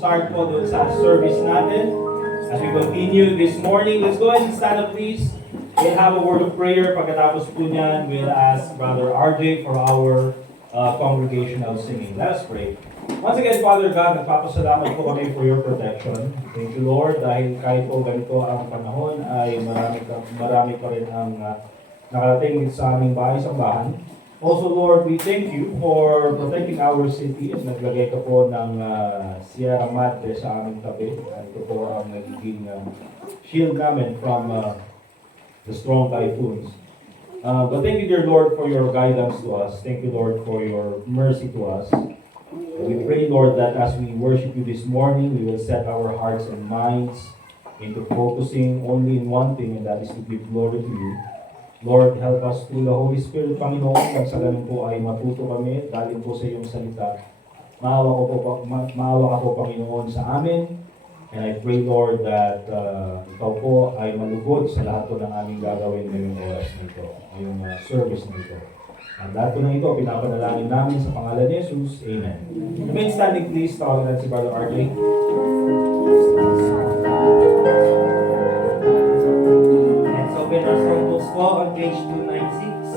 Start po doon sa service natin. As we continue this morning, let's go ahead and stand up please. We'll have a word of prayer. Pagkatapos po niyan, we'll ask Brother RJ for our congregational singing. Let us pray. Once again, Father God, nagpapasalamat po kami for your protection. Thank you, Lord, dahil kahit po ganito ang panahon ay marami pa rin ang nakarating sa aming bahay-sambahan. Also, Lord, we thank you for protecting our city. Naglagay ka po ng Sierra Madre sa aming tabi. Ito po ang nagiging shield namin from the strong typhoons. But thank you, dear Lord, for your guidance to us. Thank you, Lord, for your mercy to us. We pray, Lord, that as we worship you this morning, we will set our hearts and minds into focusing only in one thing, and that is to give glory to you. Lord, help us through the Holy Spirit, Panginoon, nang sa ganun po ay matuto kami, dahil po sa iyong salita. Maawa ka po, Panginoon, sa amin. And I pray, Lord, that ikaw po ay malugod sa lahat po ng aming gagawin ngayong oras nito, ngayong service nito. Ang lahat po ng ito, pinapanalangin namin sa pangalan ni Jesus. Amen. Remain standing, please. Tawagin natin si Brother RJ. Let's open our songbooks po on page 296.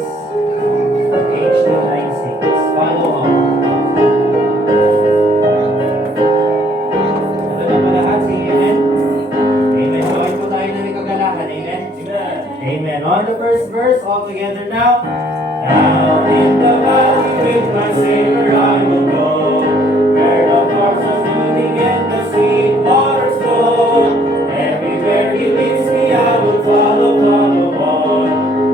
Page 296. Follow on. Ito na ba lahat? Say amen. Amen. Join po tayo na may kagalahan. Amen. Amen. Amen. On the first verse, all together now. Down in the valley with my Savior I will go, where the floods are moving and the sweet waters flow. Everywhere He leads me, I will follow on,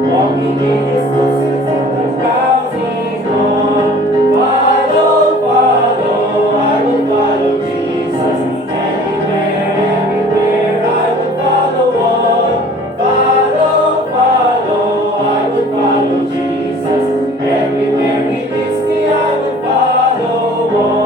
walking in His footsteps and the crowds He on. Follow, I will follow Jesus. Everywhere I will follow on. Follow, I will follow Jesus. Everywhere He leads me, I will follow on.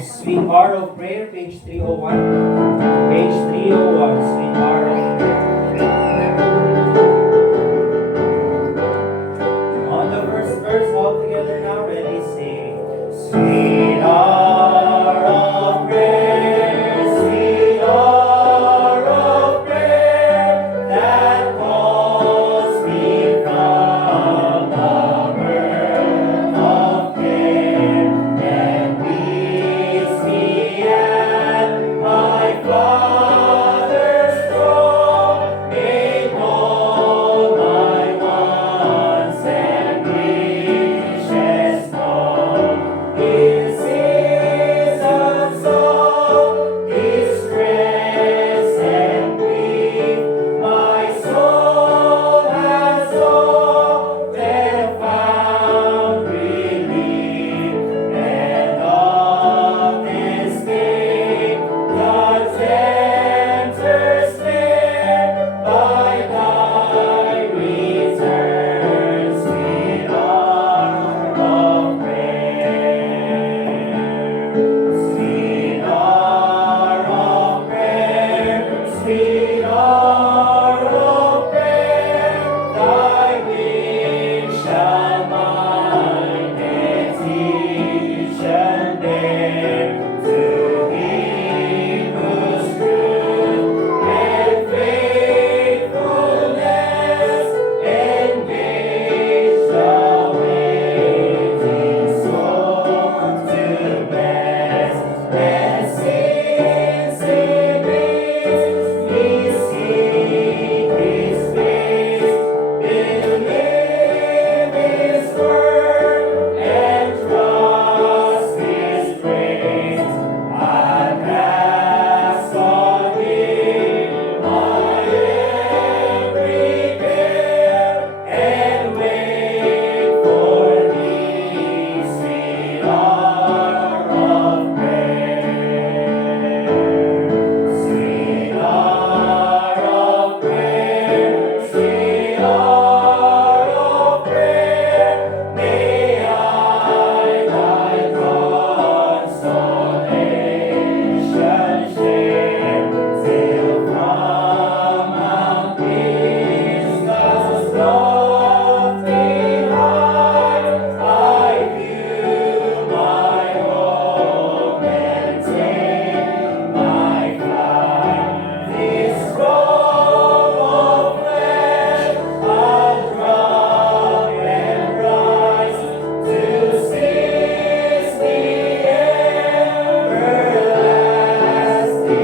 Sweet Hour of Prayer, page 301. Page 301, Sweet Hour of Prayer. On the first verse, all together now, ready, sing. Sweet hour of prayer, sweet hour of prayer, that calls me from the burden of care, and leads me at my Father's throne, make all my wants and wishes known. In seasons of distress and grief, my soul has often found relief, and often escaped the tempter's snare. By thy return, sweet hour of prayer. Sweet hour of prayer, sweet hour of prayer, thy wings shall mine petition bear. To Him whose truth and faithfulness engage the waiting soul to bless. And since He bids me seek His face, believe His word and trust His grace, I pass on Him my every care, and wait for Thee, sweet hour of prayer. Sweet hour of prayer, sweet hour of prayer, may I thy consolation share, till from Mount Pisgah's lofty height I view my home and take my flight. This robe of flesh I'll drop and rise to seize the everlasting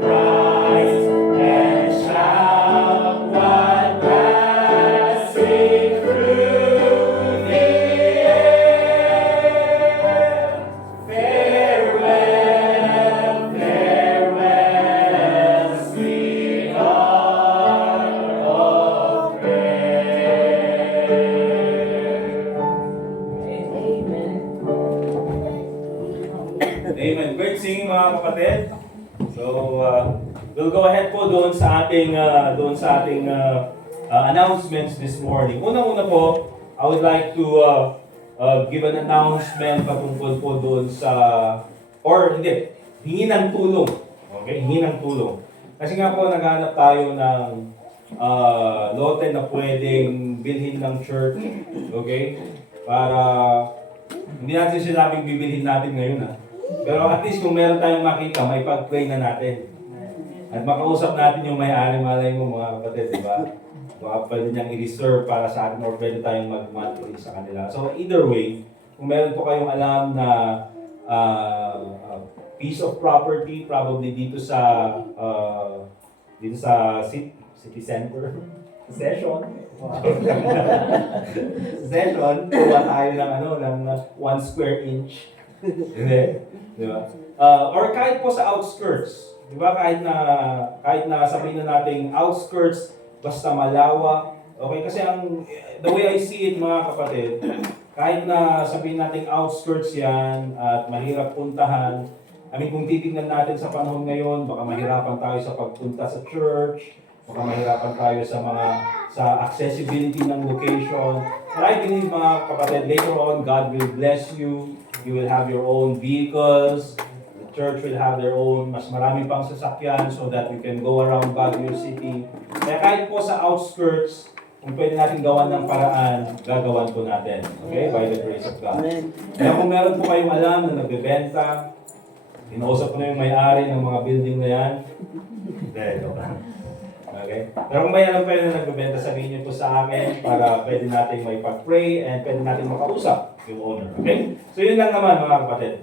prize, and shout while passing through the air. Farewell, farewell, sweet hour of prayer. Amen. Great singing mga kapatid. So, we'll go ahead po doon sa ating announcements this morning. Unang-una po, I would like to give an announcement patungkol po doon sa, or hindi, hingi ng tulong. Okay, hingi ng tulong. Kasi nga po, naghanap tayo ng lote na pwedeng bilhin ng church. Okay? Para, hindi natin sinabing bibilhin natin ngayon ha. Pero at least kung meron tayong makita, may pag-pray na natin. At makausap natin yung may-ari, malay mo mga kapatid, di ba? Baka pwede niyang i-reserve para sa atin or pwede tayong mag-monthly sa kanila. So either way, kung meron po kayong alam na piece of property, probably dito sa city center, session. Session, kuha tayo ng 1 square inch. Hindi. Di ba? Or kahit po sa outskirts. Di ba? Kahit na sabihin na nating outskirts, basta malawak. Okay? Kasi the way I see it mga kapatid, kahit na sabihin nating outskirts yan at mahirap puntahan, I mean, kung titingnan natin sa panahon ngayon, baka mahirapan tayo sa pagpunta sa church, baka mahirapan tayo sa accessibility ng location. But I believe mga kapatid, later on, God will bless you. You will have your own vehicles. church will have their own, mas marami pang sasakyan so that we can go around Baguio City. Kaya kahit po sa outskirts, kung pwede natin gawan ng paraan, gagawan po natin. Okay? By the grace of God. Kaya kung meron po kayong alam na nagbebenta, kinausap ko na yung may-ari ng mga building na yan. Hindi, joke lang. Okay? Pero kung may alam kayo na nagbebenta, sabihin niyo po sa akin para pwede natin may pag-pray and pwede natin makausap yung owner. Okay? So yun lang naman mga kapatid.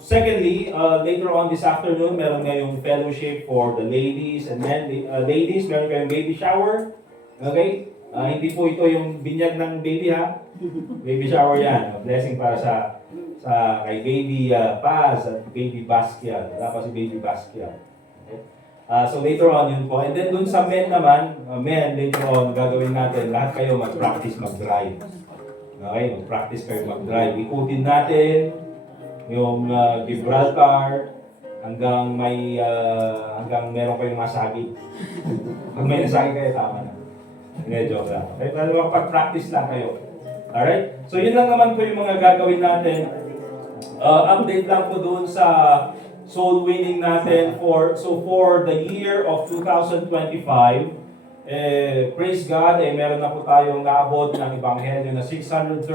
Secondly, later on this afternoon, meron ngayong fellowship for the ladies and men. Ladies, meron kayong baby shower. Okay? Hindi po ito yung binyag ng baby ha. Baby shower yan. A blessing para sa kay baby Paz at baby Bastian. Wala pa si baby Bastian. Okay? So later on yun po. And then dun sa men naman, men later on gagawin natin, lahat kayo mag-practice mag-drive. Okay? Mag-practice kayo mag-drive. Ikutin natin yung Gibraltar hanggang meron kayong masagi. Pag may nasagi kayo, tama na. Hindi, joke lang. Okay, pero makapag-practice lang kayo. Alright? So yun lang naman po yung mga gagawin natin. Update lang po doon sa soul winning natin for the year of 2025. Praise God, meron na po tayong naabot ng Ebanghelyo na 633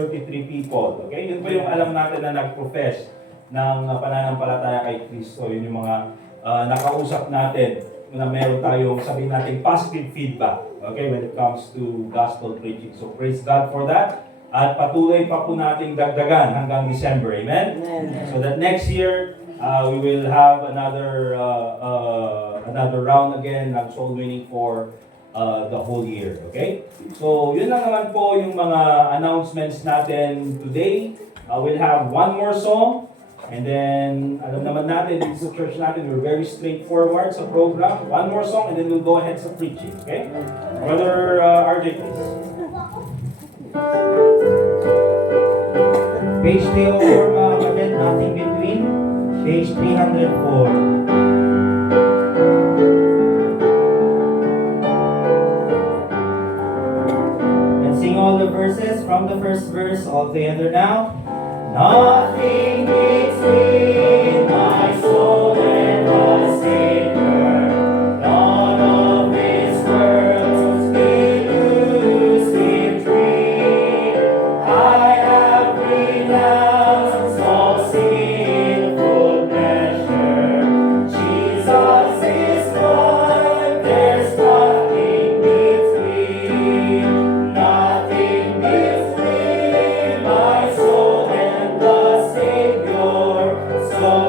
people. Okay? Yun po yung alam natin na nag-profess ng pananampalataya kay Kristo. Yun yung mga nakausap natin na meron tayong sabihin natin positive feedback. Okay, when it comes to gospel preaching. So praise God for that. At patuloy pa po nating dagdagan hanggang December. Amen? Amen. So that next year, we will have another round again ng soul winning for the whole year. Okay? So yun lang naman po yung mga announcements natin today. We'll have one more song. And then, alam naman natin, dito sa church natin, we're very straightforward sa program. One more song, and then we'll go ahead sa preaching. Okay? Brother RJ, please. Page 304, mga kapatid, nothing between. Page 304. And sing all the verses from the first verse all together now. Nothing between my soul and the Savior. None of this world's elusive dream. I have renounced all sinful pleasure. Jesus is mine. There's nothing between. Nothing between my soul and the Savior. So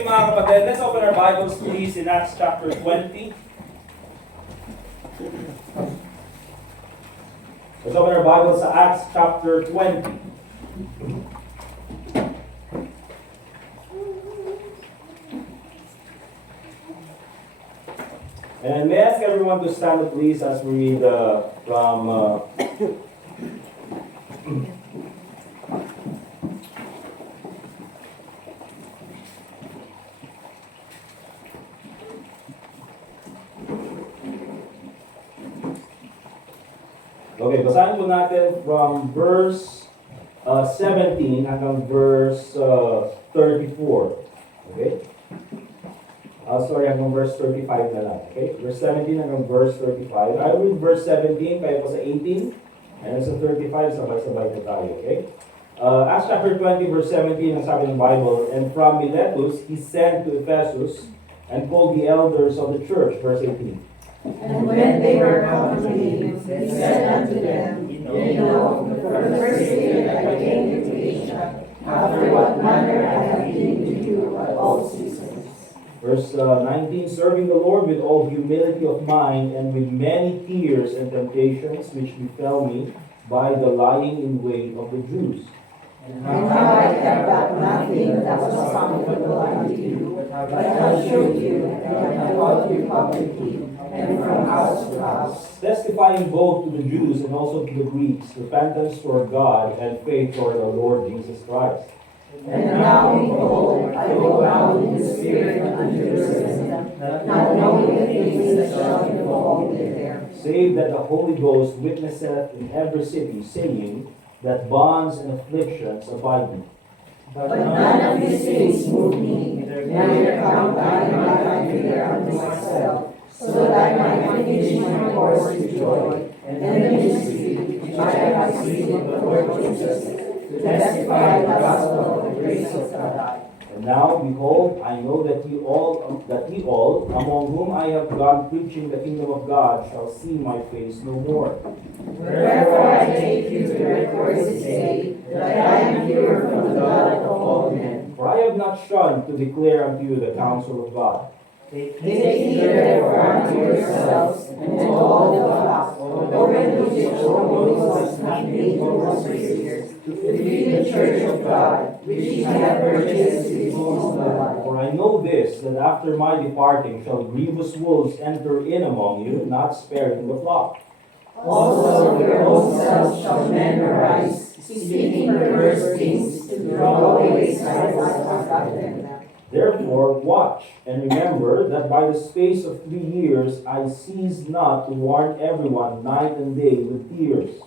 you mga kapatid. Let's open our Bibles please in Acts chapter 20. Let's open our Bibles sa Acts chapter 20. And may I ask everyone to stand up please as we read from Okay, basahin po natin from verse 17 hanggang verse 34. Okay? Hanggang verse 35 na lang. Okay? Verse 17 hanggang verse 35. I will read verse 17, kayo po sa 18. And sa 35, sabay-sabay na tayo. Okay? Acts chapter 20, verse 17, ang sabi ng Bible, and from Miletus, he sent to Ephesus and called the elders of the church. Verse 18. And when they were come to me, he said unto them, Ye know, the first day that I came into Asia, after what manner I have been to you at all seasons. Verse 19, serving the Lord with all humility of mind and with many tears and temptations which befell me by the lying in wait of the Jews. And how I kept back nothing that was profitable unto you, but have showed you and have taught you publicly, and from house to house, Testifying both to the Jews and also to the Greeks, repentance toward God and faith toward our Lord Jesus Christ. And now behold, I go bound in the Spirit unto Jerusalem, not knowing the things that shall befall me there. Save that the Holy Ghost witnesseth in every city, saying that bonds and afflictions abide me. But none of these things move me, neither count I my fear unto myself, so that I might finish my course with joy, and the ministry which I have received of the Lord Jesus, to testify the gospel of the grace of God. And now, behold, I know that ye all, among whom I have gone preaching the kingdom of God, shall see my face no more. Wherefore I take you to record this day, that I am pure from the blood of all men. For I have not shunned to declare unto you the counsel of God. Take heed therefore unto yourselves, and to all the flock, over which the Holy Ghost hath made you overseers, to feed the church of God, which he hath purchased with his own blood. For I know this, that after my departing shall grievous wolves enter in among you, not sparing the flock. Also of your own selves shall men arise, speaking perverse things, to draw away disciples after them. Therefore watch, and remember that by the space of 3 years I ceased not to warn everyone night and day with tears.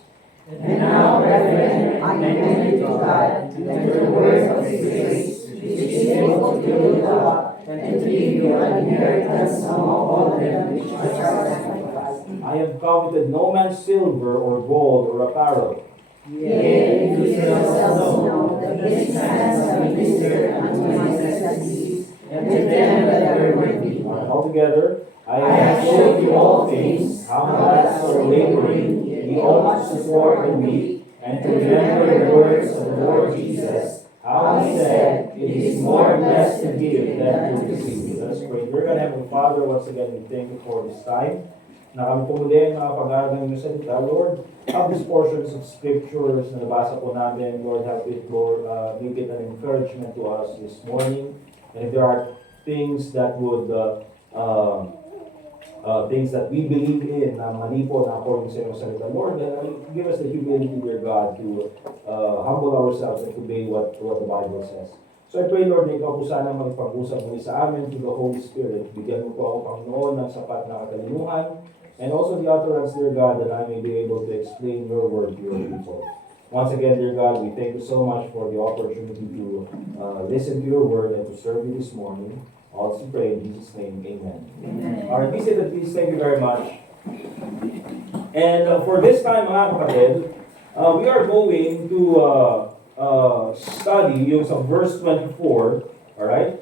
And now, brethren, I commend to God, and to the word of his grace, which is able to build you up, and to give you an inheritance among all them which are sanctified. I have coveted no man's silver or gold or apparel. Yea, you yourselves know that his hands have ministered unto my necessities, and to them that were with me. Altogether, I have showed you all things, how that so laboring ye ought to support the weak, and to remember the words of the Lord Jesus, how he said, It is more blessed to give than to receive. Let us pray. Dear God, Heavenly Father, once again, we thank you for this time. Na kami po muli nakapag-aaral ng iyong salita, Lord. Have these portions of scriptures na nabasa po namin, Lord, have it, Lord, make it an encouragement to us this morning. And if there are things that would, things that we believe in, na mali po na according sa iyong salita, Lord, give us the humility, dear God, to humble ourselves and to obey what the Bible says. So I pray, Lord, na ikaw po sana magpag-usap muli sa amin to the Holy Spirit. Bigyan mo po ako, Panginoon, ng sapat na katalinuhan. And also the utterance, dear God, that I may be able to explain your word to your people. Once again, dear God, we thank you so much for the opportunity to listen to your word and to serve you this morning. Also pray in Jesus' name, amen. Amen. Alright, be seated please. Thank you very much. And for this time, mga kapatid, we are going to study yung sa verse 24, alright?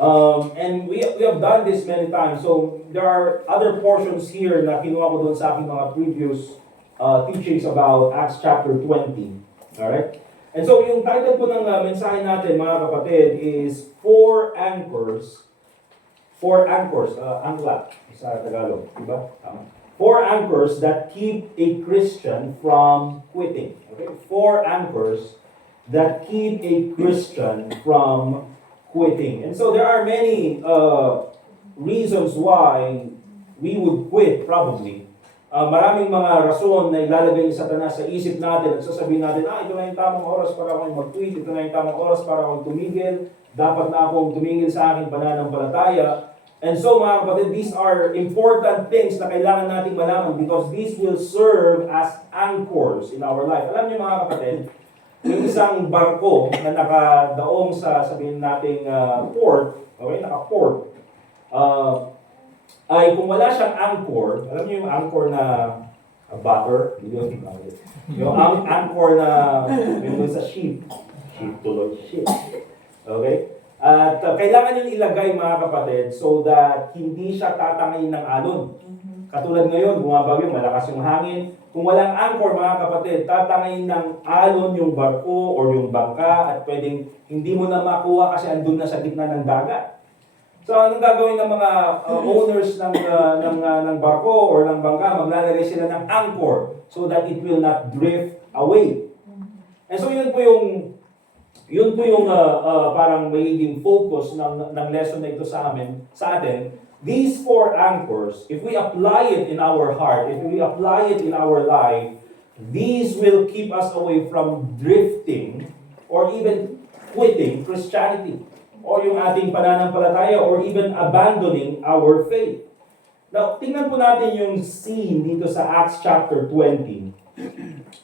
And we have done this many times. So there are other portions here na kinuha ko doon sa aking mga previous teachings about Acts chapter 20. Alright? And so yung title po ng mensahe natin mga kapatid is Four Anchors. Four anchors, angkla sa Tagalog, diba? Tama. Four anchors that keep a Christian from quitting. Okay? Four anchors that keep a Christian from quitting. And so there are many reasons why we would quit probably. Maraming mga rason na ilalagay ni Satanas sa isip natin at sasabihin natin, ito na yung tamang oras para akong mag-quit, ito na yung tamang oras para akong tumigil, dapat na akong tumigil sa aking pananampalataya. And so mga kapatid, these are important things na kailangan nating malaman because these will serve as anchors in our life. Alam niyo mga kapatid, yung isang barko na nakadaong sa sabihin nating port, okay, naka-port, ay kung wala siyang anchor, alam niyo yung anchor na butter, yung anchor na yung sa ship tuloy, ship, okay? At kailangan yung ilagay mga kapatid so that hindi siya tatangayin ng alon. Katulad ngayon, bumabagyo, malakas yung hangin. Kung walang anchor mga kapatid, tatangayin ng alon yung barko or yung bangka at pwedeng hindi mo na makuha kasi andun na sa gitna ng dagat. So anong gagawin ng mga owners ng barko or ng bangka? Maglalagay sila ng anchor so that it will not drift away. And so yun po yung parang magiging focus ng lesson na ito sa atin. These four anchors, if we apply it in our heart, if we apply it in our life, these will keep us away from drifting or even quitting Christianity or yung ating pananampalataya or even abandoning our faith. Now, tingnan po natin yung scene dito sa Acts chapter 20.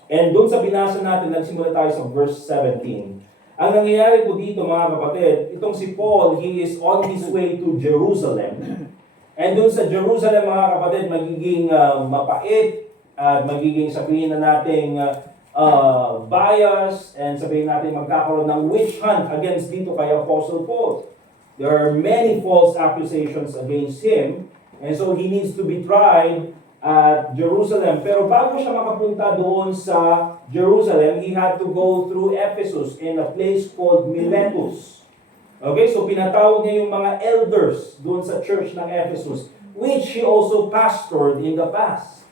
And doon sa binasa natin, nagsimula tayo sa verse 17. Ang nangyayari po dito mga kapatid, itong si Paul, he is on his way to Jerusalem. And doon sa Jerusalem mga kapatid, magiging mapait at magiging sabihin na nating bias and sabihin natin magkakaroon ng witch hunt against dito kay Apostle Paul. There are many false accusations against him and so he needs to be tried at Jerusalem. Pero bago siya makapunta doon sa Jerusalem, he had to go through Ephesus in a place called Miletus. Okay, so pinatawag niya yung mga elders doon sa church ng Ephesus, which he also pastored in the past.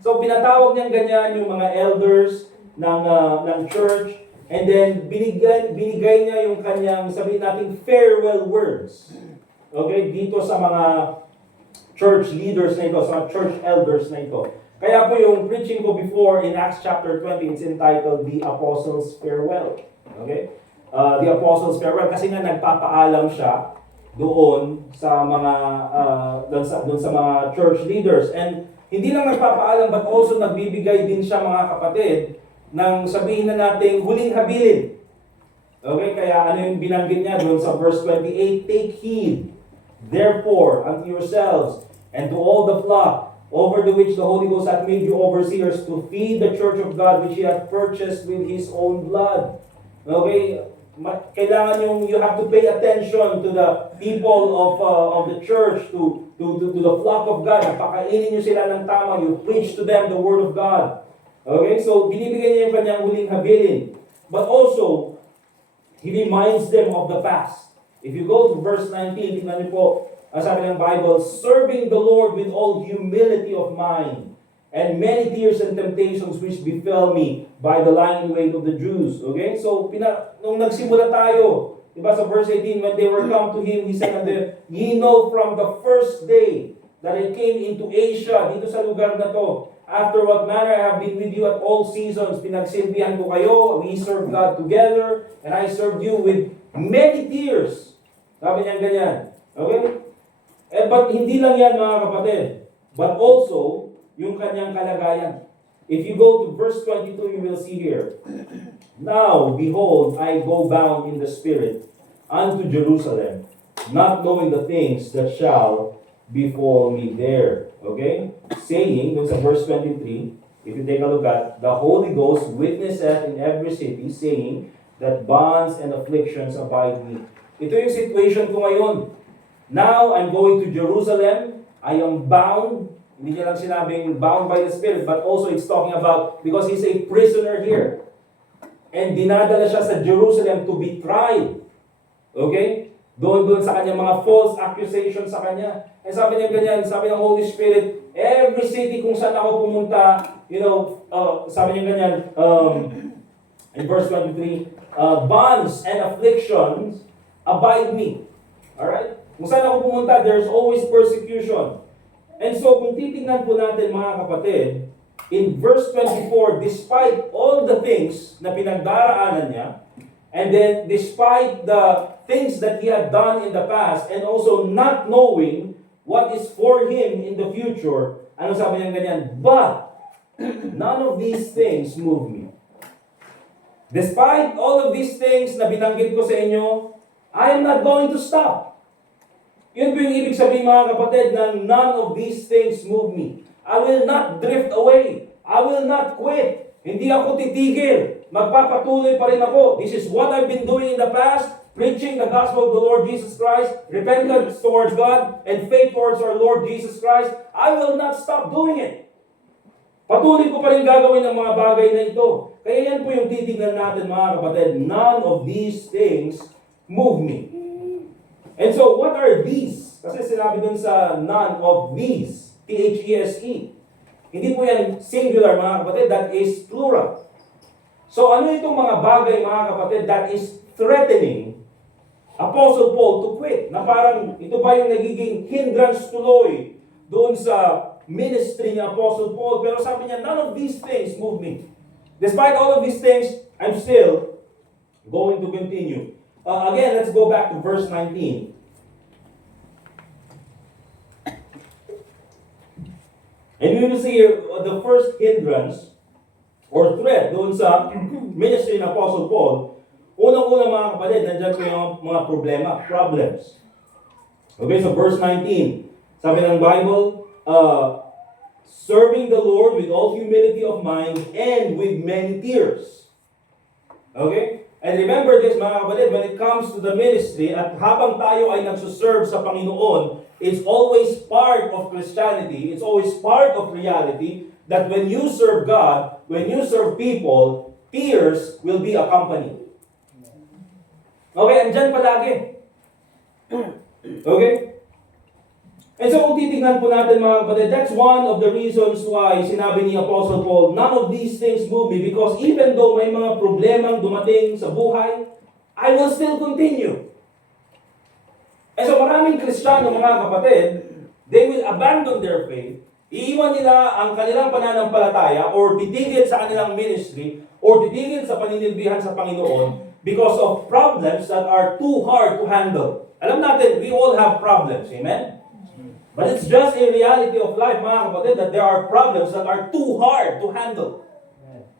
So pinatawag niya ganyan yung mga elders ng church, and then binigay niya yung kanyang, sabihin natin, farewell words. Okay, dito sa mga church leaders na ito, sa church elders na ito. Kaya po yung preaching ko before in Acts chapter 20, it's entitled The Apostles' Farewell. Okay? The Apostles' Farewell kasi nga nagpapaalam siya doon sa mga doon sa mga church leaders. And hindi lang nagpapaalam but also nagbibigay din siya mga kapatid ng sabihin na nating huling habilin. Okay? Kaya ano yung binanggit niya doon sa verse 28, take heed therefore unto yourselves and to all the flock over the which the Holy Ghost hath made you overseers to feed the church of God which He hath purchased with His own blood. Okay? Kailangan you have to pay attention to the people of the church, to the flock of God. Pakainin niyo sila ng tama. You preach to them the Word of God. Okay? So, binibigyan niya yung kanyang huling habilin. But also, He reminds them of the past. If you go to verse 19, tingnan niyo po, ang sabi ng Bible, serving the Lord with all humility of mind, and many tears and temptations which befell me by the lying in wait of the Jews. Okay? So, nung nagsimula tayo, diba sa verse 18, when they were come to Him, He said unto them, ye know from the first day that I came into Asia, dito sa lugar na to, after what manner I have been with you at all seasons, pinagsilbihan ko kayo, we served God together, and I served you with many tears. Sabi niya ganyan. Okay? But hindi lang yan mga kapatid, but also, yung kanyang kalagayan. If you go to verse 22, you will see here, now, behold, I go bound in the Spirit unto Jerusalem, not knowing the things that shall befall me there. Okay? Saying, dun sa verse 23, if you take a look at, the Holy Ghost witnesseth in every city, saying, that bonds and afflictions abide me. Ito yung situation ko ngayon. Now, I'm going to Jerusalem. I am bound. Hindi niya lang sinabing bound by the Spirit, but also it's talking about, because he's a prisoner here. and dinadala siya sa Jerusalem to be tried. Okay? Doon sa kanya mga false accusations sa kanya. And sabi niya ganyan, sabi ng Holy Spirit, every city kung saan ako pumunta, sabi niya ganyan, in verse 23, bonds and afflictions abide me. Alright? Kung saan ako pumunta, there's always persecution. And so, kung titingnan po natin mga kapatid, in verse 24, despite all the things na pinagdaraanan niya, and then despite the things that he had done in the past, and also not knowing what is for him in the future, ano sabi niya ganyan? But, none of these things move me. Despite all of these things na binanggit ko sa inyo, I am not going to stop. Yun po yung ibig sabihin mga kapatid na none of these things move me. I will not drift away. I will not quit. Hindi ako titigil. Magpapatuloy pa rin ako. This is what I've been doing in the past, preaching the gospel of the Lord Jesus Christ, repentance towards God, and faith towards our Lord Jesus Christ. I will not stop doing it. Patuloy ko pa rin gagawin ang mga bagay na ito. Kaya yan po yung titignan natin mga kapatid. None of these things move me. And so, what are these? Kasi sinabi dun sa none of these. T-H-E-S-E. Hindi po yan singular mga kapatid. That is plural. So, ano itong mga bagay mga kapatid that is threatening Apostle Paul to quit? Na parang ito ba yung nagiging hindrance tuloy doon sa ministry ni Apostle Paul? Pero sabi niya, none of these things move me. Despite all of these things, I'm still going to continue. Again, let's go back to verse 19. And we will see here the first hindrance or threat doon sa ministry ng Apostle Paul. Unang-una mga kapatid, nandiyan po yung mga problems. Okay, so verse 19. Sabi ng Bible, serving the Lord with all humility of mind and with many tears. Okay? And remember this mga kapatid, when it comes to the ministry, at habang tayo ay nagsuserve sa Panginoon, it's always part of Christianity, it's always part of reality, that when you serve God, when you serve people, tears will be accompanied. Okay, andyan palagi. Okay? And so kung titignan po natin mga kapatid, that's one of the reasons why sinabi ni Apostle Paul, none of these things move me, because even though may mga problemang dumating sa buhay, I will still continue. And so maraming Kristiyano mga kapatid, they will abandon their faith, iiwan nila ang kanilang pananampalataya or titigil sa kanilang ministry or titigil sa paninilbihan sa Panginoon because of problems that are too hard to handle. Alam natin, we all have problems. Amen? But it's just a reality of life, mga kapatid, that there are problems that are too hard to handle.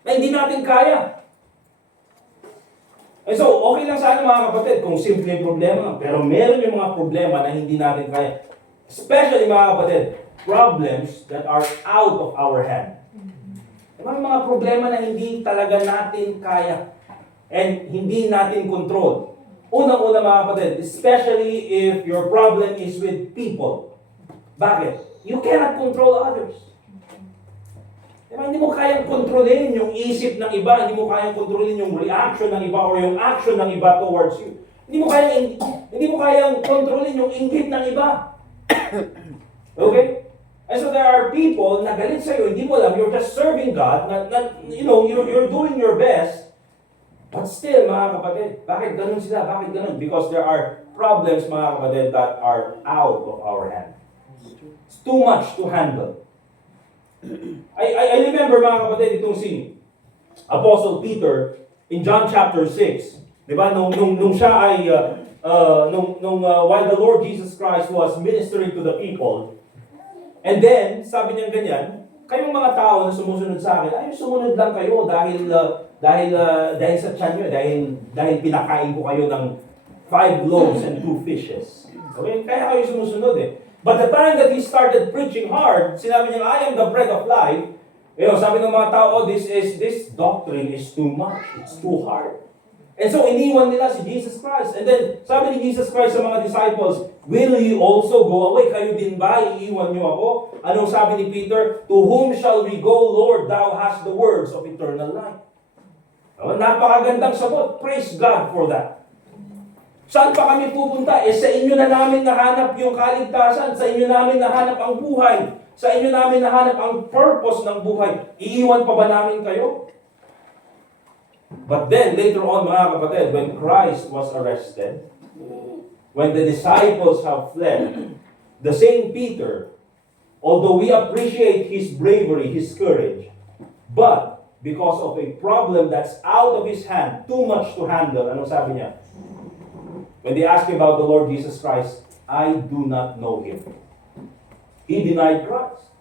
Na hindi natin kaya. And so, okay lang sana mga kapatid kung simple yung problema. Pero meron yung mga problema na hindi natin kaya. Especially mga kapatid, problems that are out of our hand. May mga problema na hindi talaga natin kaya. And hindi natin control. Unang-una mga kapatid, especially if your problem is with people. Bakit? You cannot control others. Diba? Hindi mo kayang kontrolin yung isip ng iba, hindi mo kayang kontrolin yung reaction ng iba or yung action ng iba towards you. Hindi mo kayang kontrolin yung inggit ng iba. Okay? And so there are people na galit sa'yo, hindi mo alam, you're just serving God, you're doing your best, but still, mga kapatid, bakit ganun sila? Bakit ganun? Because there are problems, mga kapatid, that are out of our hand. It's too much to handle. I remember, mga kapatid, itong si Apostle Peter in John chapter 6. Diba? Nung siya ay, while the Lord Jesus Christ was ministering to the people, and then, sabi niya ganyan, kayong mga tao na sumusunod sa akin, ay sumunod lang kayo dahil sa tiyan nyo, dahil pinakain ko kayo ng 5 loaves and 2 fishes. Okay? Kaya kayo sumusunod eh. But the time that he started preaching hard, sinabi niya, I am the bread of life. Sabi ng mga tao, this doctrine is too much. It's too hard. And so, iniwan nila si Jesus Christ. And then, sabi ni Jesus Christ sa mga disciples, will you also go away? Kayo din ba? Iiwan niyo ako? Anong sabi ni Peter? To whom shall we go, Lord? Thou hast the words of eternal life. Napakagandang sagot. Praise God for that. Saan pa kami pupunta? Sa inyo na namin nahanap yung kaligtasan. Sa inyo namin nahanap ang buhay. Sa inyo namin nahanap ang purpose ng buhay. Iiwan pa ba namin kayo? But then, later on, mga kapatid, when Christ was arrested, when the disciples have fled, the same Peter, although we appreciate his bravery, his courage, but because of a problem that's out of his hand, too much to handle, anong sabi niya? When they asked him about the Lord Jesus Christ, I do not know him. He denied Christ.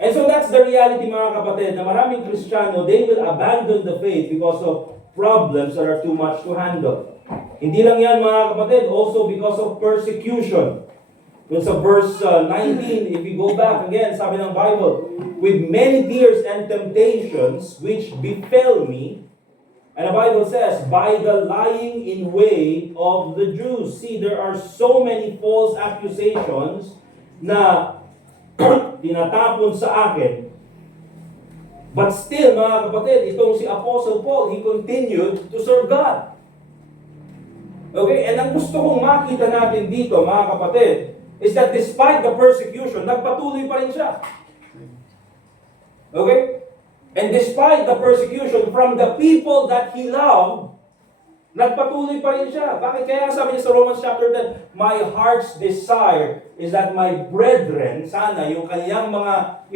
And so that's the reality, mga kapatid, na maraming Kristiyano, they will abandon the faith because of problems that are too much to handle. Hindi lang yan, mga kapatid, also because of persecution. Dun sa verse 19, if we go back again, sabi ng Bible, with many tears and temptations which befell me, and the Bible says, by the lying in wait of the Jews. See, there are so many false accusations na tinatapon sa akin. But still, mga kapatid, itong si Apostle Paul, he continued to serve God. Okay, and ang gusto kong makita natin dito, mga kapatid, is that despite the persecution, nagpatuloy pa rin siya. Okay? And despite the persecution from the people that he loved, nagpatuloy pa rin siya. Bakit? Kaya sabi niya sa Romans chapter 10, my heart's desire is that my brethren, sana yung kanyang mga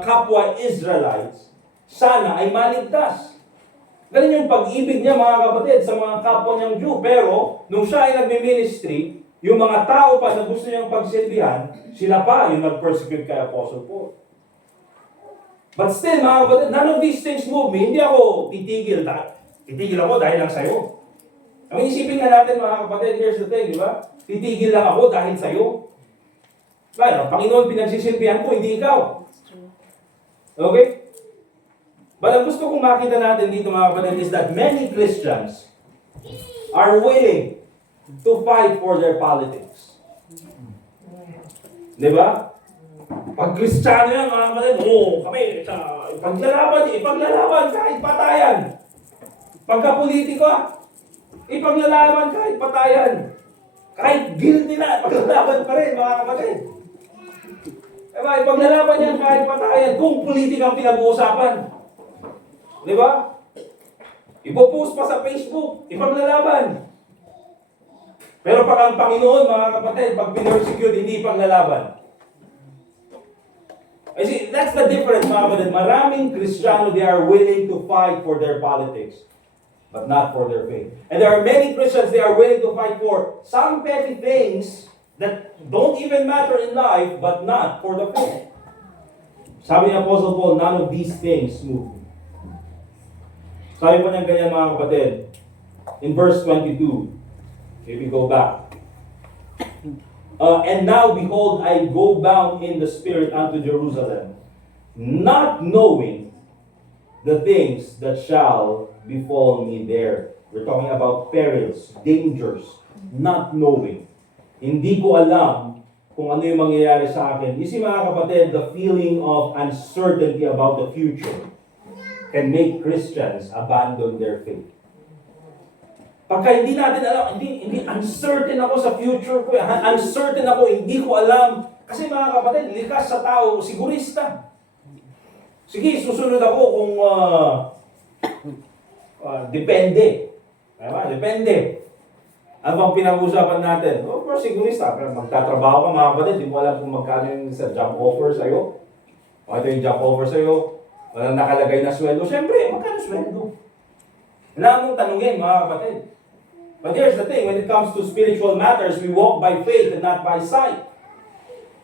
kapwa Israelites, sana ay maligtas. Ganun yung pag-ibig niya, mga kapatid, sa mga kapwa niyang Jew. Pero, nung siya ay nagme-ministry, yung mga tao pa na gusto niyang pagsilbihan, sila pa yung nag-persecute kay Apostle Paul. But still, mga kapatid, none of these things move me. Hindi ako titigil. Titigil ako dahil lang sa'yo. Ang isipin nga natin, mga kapatid, here's the thing, di ba? Titigil lang ako dahil sa'yo. Kaya, ang Panginoon pinagsisilbihan ko, hindi ikaw. Okay? But ang gusto kong makita natin dito, mga kapatid, is that many Christians are willing to fight for their politics. Di ba? Pag Kristiyano yan, mga kapatid, kami, ipaglalaban kahit patayan. Pagka politiko, ipaglalaban kahit patayan. Kahit guilty na, ipaglalaban pa rin, mga kapatid. Diba? Ipaglalaban yan kahit patayan kung politika ang pinag-uusapan. Diba? Ipopost pa sa Facebook, ipaglalaban. Pero pag ang Panginoon, mga kapatid, pag pinersecute, hindi ipaglalaban. I see, that's the difference, mga kapatid. Maraming Kristiyano, they are willing to fight for their politics, but not for their faith. And there are many Christians, they are willing to fight for some petty things that don't even matter in life, but not for the faith. Sabi ni Apostle Paul, none of these things move me. Sabi pa niya ganyan, mga kapatid, in verse 22, if we go back. And now, behold, I go bound in the Spirit unto Jerusalem, not knowing the things that shall befall me there. We're talking about perils, dangers, not knowing. Hindi ko alam kung ano yung mangyayari sa akin. You see, mga kapatid, the feeling of uncertainty about the future can make Christians abandon their faith. Pagka hindi natin alam, hindi uncertain ako sa future ko. Uncertain ako, hindi ko alam. Kasi mga kapatid, likas sa tao, sigurista. Sige, susunod ako kung depende. Diba? Depende. Ano bang pinag-usapan natin? Of course, sigurista. Pero magtatrabaho ka, mga kapatid, hindi mo alam kung magkano yung sa job offer sa'yo. O ito yung job offer sa'yo. Walang nakalagay na sweldo. Siyempre, magkano sweldo? Wala mong tanungin, mga kapatid. But here's the thing, when it comes to spiritual matters, we walk by faith and not by sight.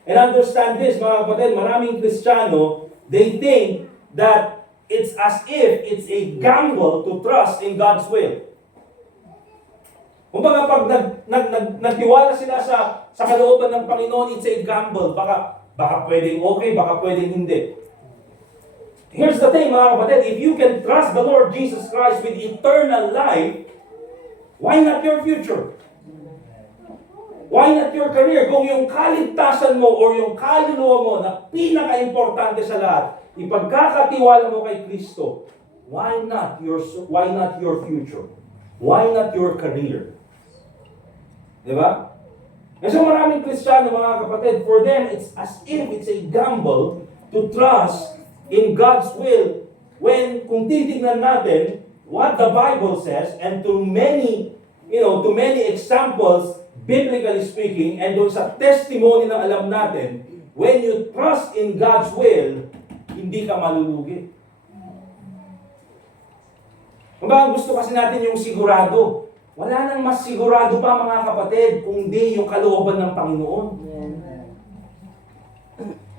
And understand this, mga kapatid, maraming Kristiyano, they think that it's as if it's a gamble to trust in God's will. Kumbaga, pag nagtiwala sila sa kalooban ng Panginoon, it's a gamble. Baka pwedeng okay, baka pwedeng hindi. Here's the thing, mga kapatid, if you can trust the Lord Jesus Christ with eternal life, why not your future? Why not your career? Kung yung kaligtasan mo o yung kaluluwa mo na pinaka-importante sa lahat, ipagkakatiwala mo kay Kristo, why not your future? Why not your career? Di ba? And so maraming Kristiyano, mga kapatid, for them, it's as if it's a gamble to trust in God's will when, kung titignan natin what the Bible says, and to many examples, biblically speaking, and doon sa testimony na alam natin, when you trust in God's will, hindi ka malulugi. Kumbaga, gusto kasi natin yung sigurado. Wala nang mas sigurado pa, mga kapatid, kung di yung kalooban ng Panginoon.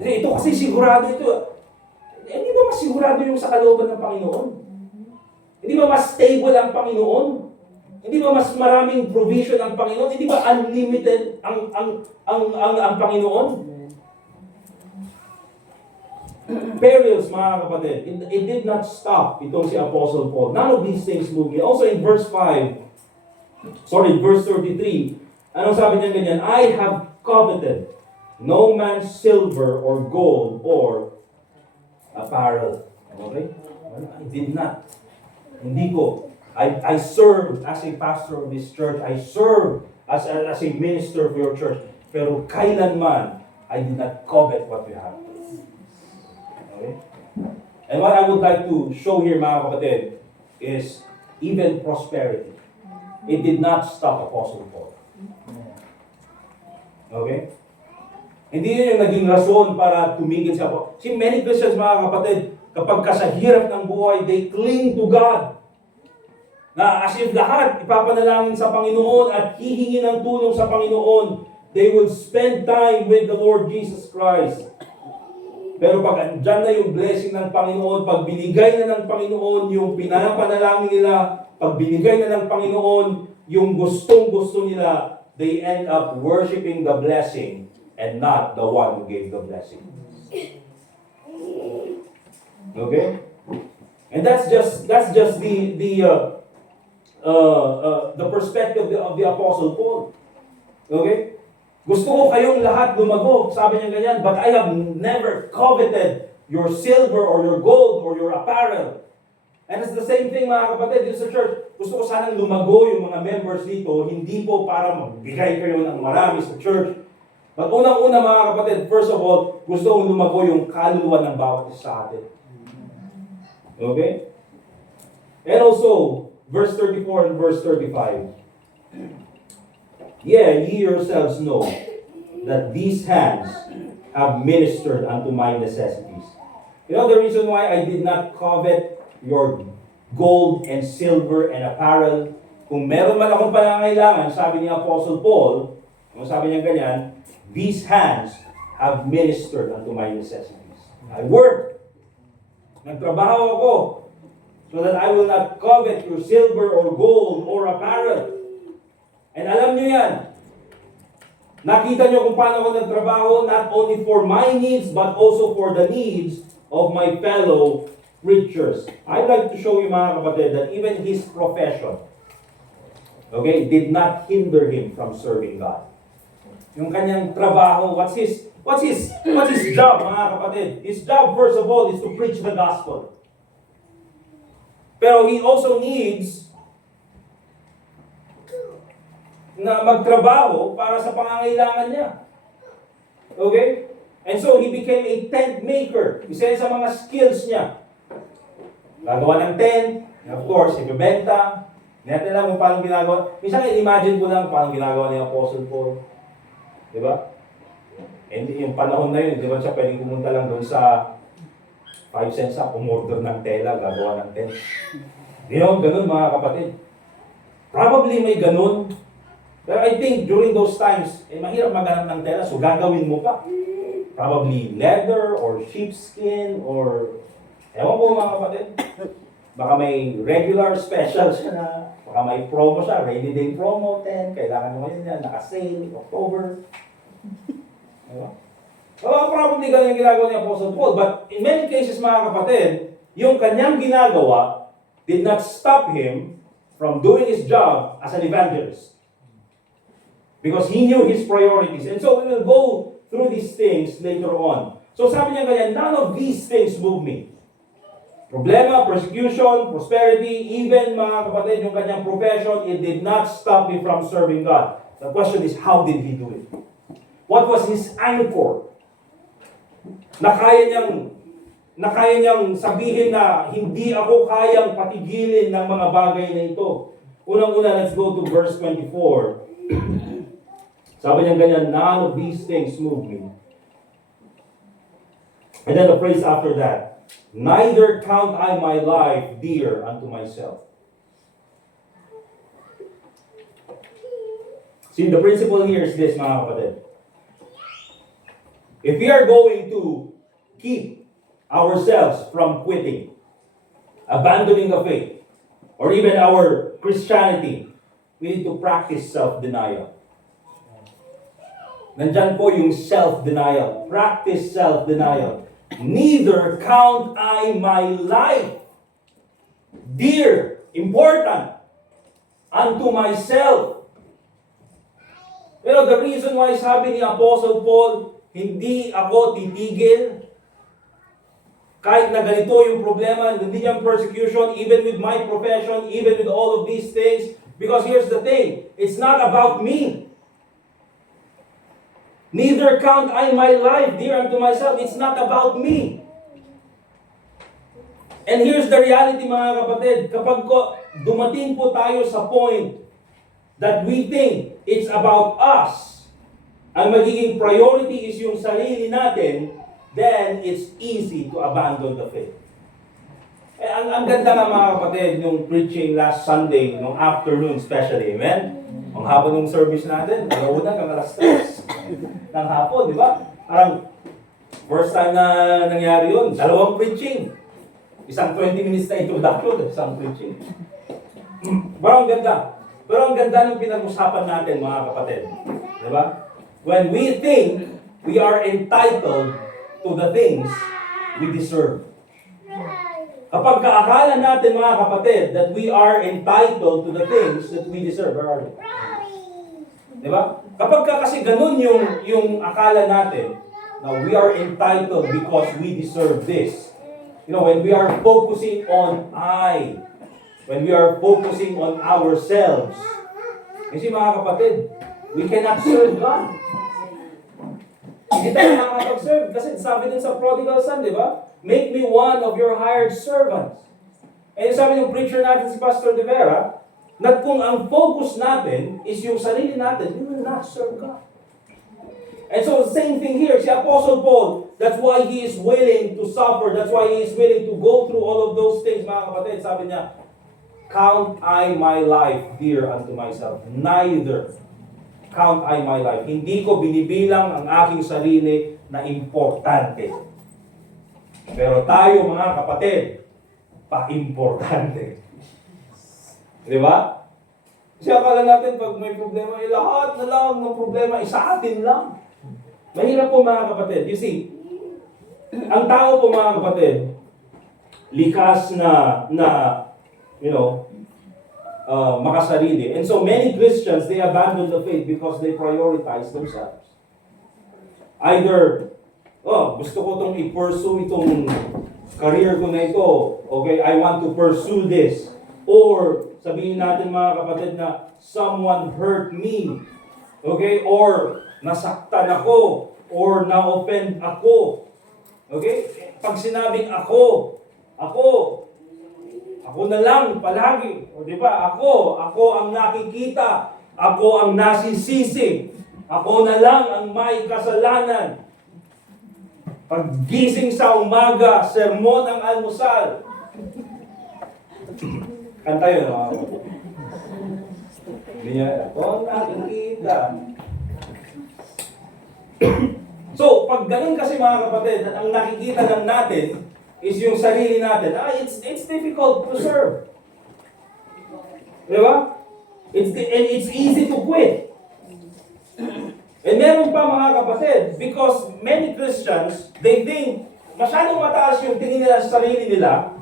Ito kasi sigurado ito. Hindi ba mas sigurado yung sa kalooban ng Panginoon? Hindi ba mas stable ang Panginoon? Hindi ba mas maraming provision ang Panginoon? Hindi ba unlimited ang Panginoon? Perils, mga kapatid, it did not stop itong si Apostle Paul. None of these things moved me. Also in verse 33, anong sabi niya ganyan? I have coveted no man's silver or gold or apparel. Okay? Well, I did not. Hindi ko. I serve as a pastor of this church. I serve as a minister of your church. Pero kailanman, I did not covet what you have. Okay? And what I would like to show here, mga kapatid, is even prosperity. It did not stop Apostle Paul. Okay? Hindi yun yung naging rason para tumigil siya po. See, many Christians, mga kapatid, kapag sa hirap ng buhay, they cling to God. Na as if lahat ipapanalangin sa Panginoon at hihingi ng tulong sa Panginoon, they will spend time with the Lord Jesus Christ. Pero pag andyan na yung blessing ng Panginoon, pag binigay na ng Panginoon yung pinapanalangin nila, pag binigay na ng Panginoon yung gustong-gusto nila, they end up worshiping the blessing and not the one who gave the blessing. Okay? And that's just the perspective of the Apostle Paul. Okay? Gusto ko kayong lahat lumago, sabi niya ganyan, but I have never coveted your silver or your gold or your apparel. And it's the same thing, mga kapatid, dito sa church. Gusto ko sanang lumago yung mga members dito, hindi po para magbigay kayo ng marami sa church. But unang-una, mga kapatid, first of all, gusto kong lumago yung kaluluwa ng bawat isa sa atin. Okay? And also, verse 34 and verse 35. Yeah, ye yourselves know that these hands have ministered unto my necessities. You know the reason why I did not covet your gold and silver and apparel? Kung meron man akong pangangailangan, sabi ni Apostle Paul, kung sabi niya ganyan, these hands have ministered unto my necessities. I work. Nagtrabaho ako so that I will not covet your silver or gold or apparel. And alam niyo yan. Nakita niyo kung paano ako nagtrabaho, not only for my needs, but also for the needs of my fellow preachers. I'd like to show you, mga kapatid, that even his profession, okay, did not hinder him from serving God. Yung kanyang trabaho, what's his job, mga kapatid? His job, first of all, is to preach the gospel. Pero he also needs na magtrabaho para sa pangangailangan niya. Okay? And so, he became a tent maker. Isa sa mga skills niya. Gagawa ng tent, and of course, ibebenta. Natin lang kung paano ginagawa. Minsan, imagine ko lang paano ginagawa ni Apostle Paul. Diba? And yung panahon na yun, di ba siya pwedeng pumunta lang doon sa 5 cents up, umorder ng tela, gagawa ng tent. Di ba, ganun mga kapatid. Probably may ganun. Pero I think during those times, mahirap maghanap ng tela, so gagawin mo pa. Probably leather or sheepskin or ewan ko mga kapatid. Baka may regular special siya na, baka may promo siya, rainy day promo, 10, kailangan mo ngayon yan, naka-sale, October. Diba? Well, probably ganyan yung ginagawa ni Apostle Paul. But in many cases, mga kapatid, yung kanyang ginagawa did not stop him from doing his job as an evangelist. Because he knew his priorities. And so we will go through these things later on. So sabi niya ganyan, none of these things move me. Problema, persecution, prosperity, even mga kapatid, yung kanyang profession, it did not stop him from serving God. The question is, how did he do it? What was his anchor? Na kaya niyang sabihin na hindi ako kayang patigilin ng mga bagay na ito. Unang-una, let's go to verse 24. Sabi niya ganyan, none of these things move me. And then the phrase after that, neither count I my life dear unto myself. See, the principle here is this, mga kapatid. If we are going to keep ourselves from quitting, abandoning the faith, or even our Christianity, we need to practice self-denial. Nandyan po yung self-denial. Practice self-denial. Neither count I my life dear, important, unto myself. Pero the reason why sabi ni Apostle Paul, hindi ako titigil kahit na ganito yung problema, hindi niyang persecution, even with my profession, even with all of these things. Because here's the thing, it's not about me. Neither count I my life dear unto myself. It's not about me. And here's the reality, mga kapatid. Kapag dumating po tayo sa point that we think it's about us, ang magiging priority is yung sarili natin, then it's easy to abandon the faith. Eh, ang ganda nga, mga kapatid, yung preaching last Sunday, nung afternoon especially, amen? Ang haba ng service natin, alauna kang alas 3 ng hapon, di ba? Parang first time na nangyari yun, dalawang preaching. Isang 20 minutes na introduction, isang preaching. Pero ang ganda. Pero ang ganda ng pinag-usapan natin, mga kapatid. Di ba? When we think we are entitled to the things we deserve. Kapag kaakala natin, mga kapatid, that we are entitled to the things that we deserve. Where are they? Diba? Kapag kasi ganun yung akala natin, na we are entitled because we deserve this. You know, when we are focusing on I, when we are focusing on ourselves, kasi mga kapatid, we cannot serve God. Hindi tayo makakapag-serve. Kasi sabi din sa prodigal son, di ba? Make me one of your hired servants. And sabi ng preacher natin si Pastor De Vera, na kung ang focus natin is yung sarili natin, we will not serve God. And so, same thing here. Si Apostle Paul, that's why he is willing to suffer. That's why he is willing to go through all of those things, mga kapatid. Sabi niya, count I my life dear unto myself. Neither count I my life. Hindi ko binibilang ang aking sarili na importante. Pero tayo, mga kapatid, pa-importante. Di ba? Kasi akala natin pag may problema, lahat na lang ng problema, isa atin lang. Mahirap po, mga kapatid. You see, ang tao po, mga kapatid, likas na makasarili. And so many Christians, they abandon the faith because they prioritize themselves. Either, gusto ko itong i-pursue itong career ko na ito. Okay, I want to pursue this. Or, sabihin natin, mga kapatid, na someone hurt me. Okay, or nasaktan ako. Or na-offend ako. Okay, pag sinabing ako na lang palagi. O di ba? Ako ang nakikita. Ako ang nasisisi. Ako na lang ang may kasalanan. Paggising sa umaga, sermon ang almusal. Kanta yun, mga kapatid. Hindi niya, ako ang nakikita. So, pag ganun kasi, mga kapatid, at ang nakikita lang natin is yung sarili natin, it's difficult to serve. Di ba? It's easy to quit. And meron pa, mga kapatid, because many Christians, they think, masyadong mataas yung tingin nila sa sarili nila,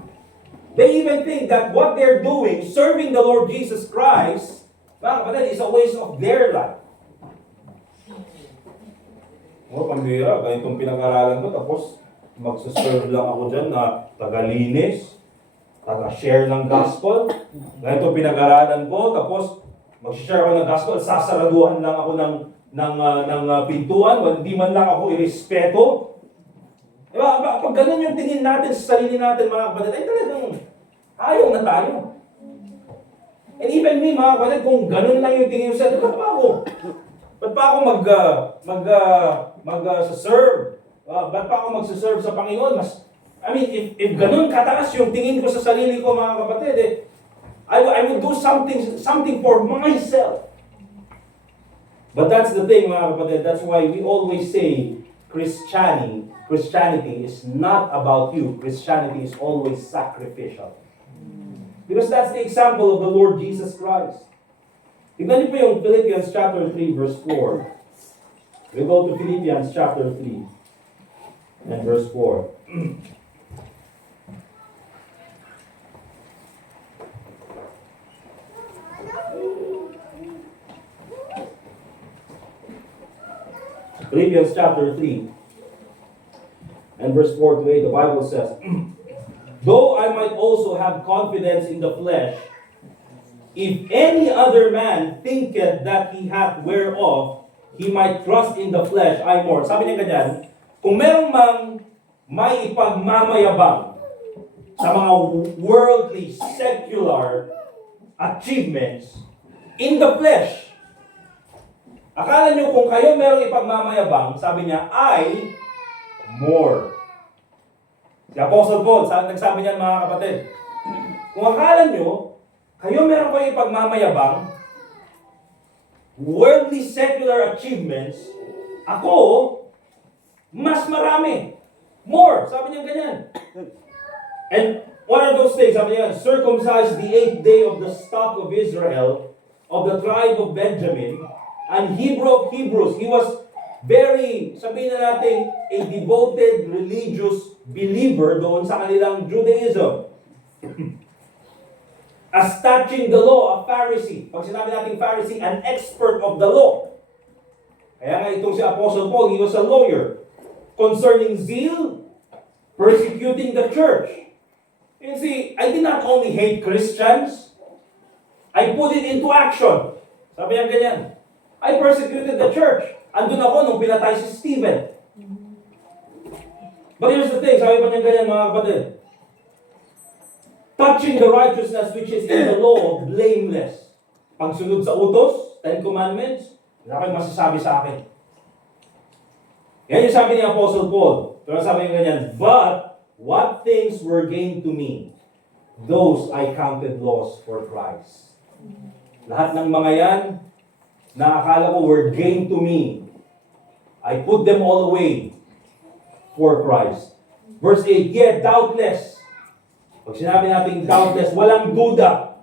they even think that what they're doing, serving the Lord Jesus Christ, mga kapatid, is a waste of their life. Pambira, ganitong pinag-aralan ko, tapos magsaserve lang ako dyan na tagalinis, taga-share ng gospel. Ganito pinag-aralan ko, tapos mag-share ako ng gospel, sasaraduhan lang ako ng pintuan, hindi man lang ako irespeto. Diba? Pag ganun yung tingin natin sa sarili natin, mga kapatid, ay talagang ayaw na tayo. And even me, mga kapatid, kung ganun lang yung tingin ko sa atin, ba't pa ako? Ba't pa ako mag-serve? Ba't pa ako mag-serve sa Panginoon? If ganun kataas yung tingin ko sa sarili ko, mga kapatid, I would do something for myself. But that's the thing, mga kapatid. That's why we always say Christianity is not about you. Christianity is always sacrificial. Because that's the example of the Lord Jesus Christ. Tignan niyo po yung Philippians chapter 3 verse 4. We go to Philippians chapter 3 and verse 4. Philippians chapter 3 and verse 4 to 8, the Bible says, though I might also have confidence in the flesh, if any other man thinketh that he hath whereof he might trust in the flesh, I more. Sabi niya ganyan, kung merong mang may ipagmamayabang sa mga worldly, secular achievements in the flesh, akala nyo kung kayo merong ipagmamayabang, sabi niya, I more. Si Apostle Paul, nagsabi niyan, mga kapatid, kung akala nyo, kayo meron kayo ipagmamayabang, worldly secular achievements, ako, mas marami. More. Sabi niya ganyan. And what are those things? Sabi niya, circumcised the 8th day of the stock of Israel, of the tribe of Benjamin, and Hebrew of Hebrews. He was very, sabihin na natin, a devoted religious believer doon sa kanilang Judaism. As touching the law, a Pharisee. Pag sinabi natin Pharisee, an expert of the law. Kaya nga itong si Apostle Paul, he was a lawyer. Concerning zeal, persecuting the church. You see, I did not only hate Christians, I put it into action. Sabi niya ganyan, I persecuted the church. Andun ako nung pinatay si Stephen. But here's the thing, sabi pa niya ganyan, mga kapatid. Touching the righteousness which is in the law, blameless. Pagsunod sa utos, 10 Commandments, wala kayong masasabi sa akin. Yan yung sabi ni Apostle Paul. Pero sabi niya ganyan, but what things were gained to me, those I counted loss for Christ. Lahat ng mga yan, na akala ko were gained to me, I put them all away for Christ. Verse 8, yet doubtless, pag sinabi natin doubtless, walang duda.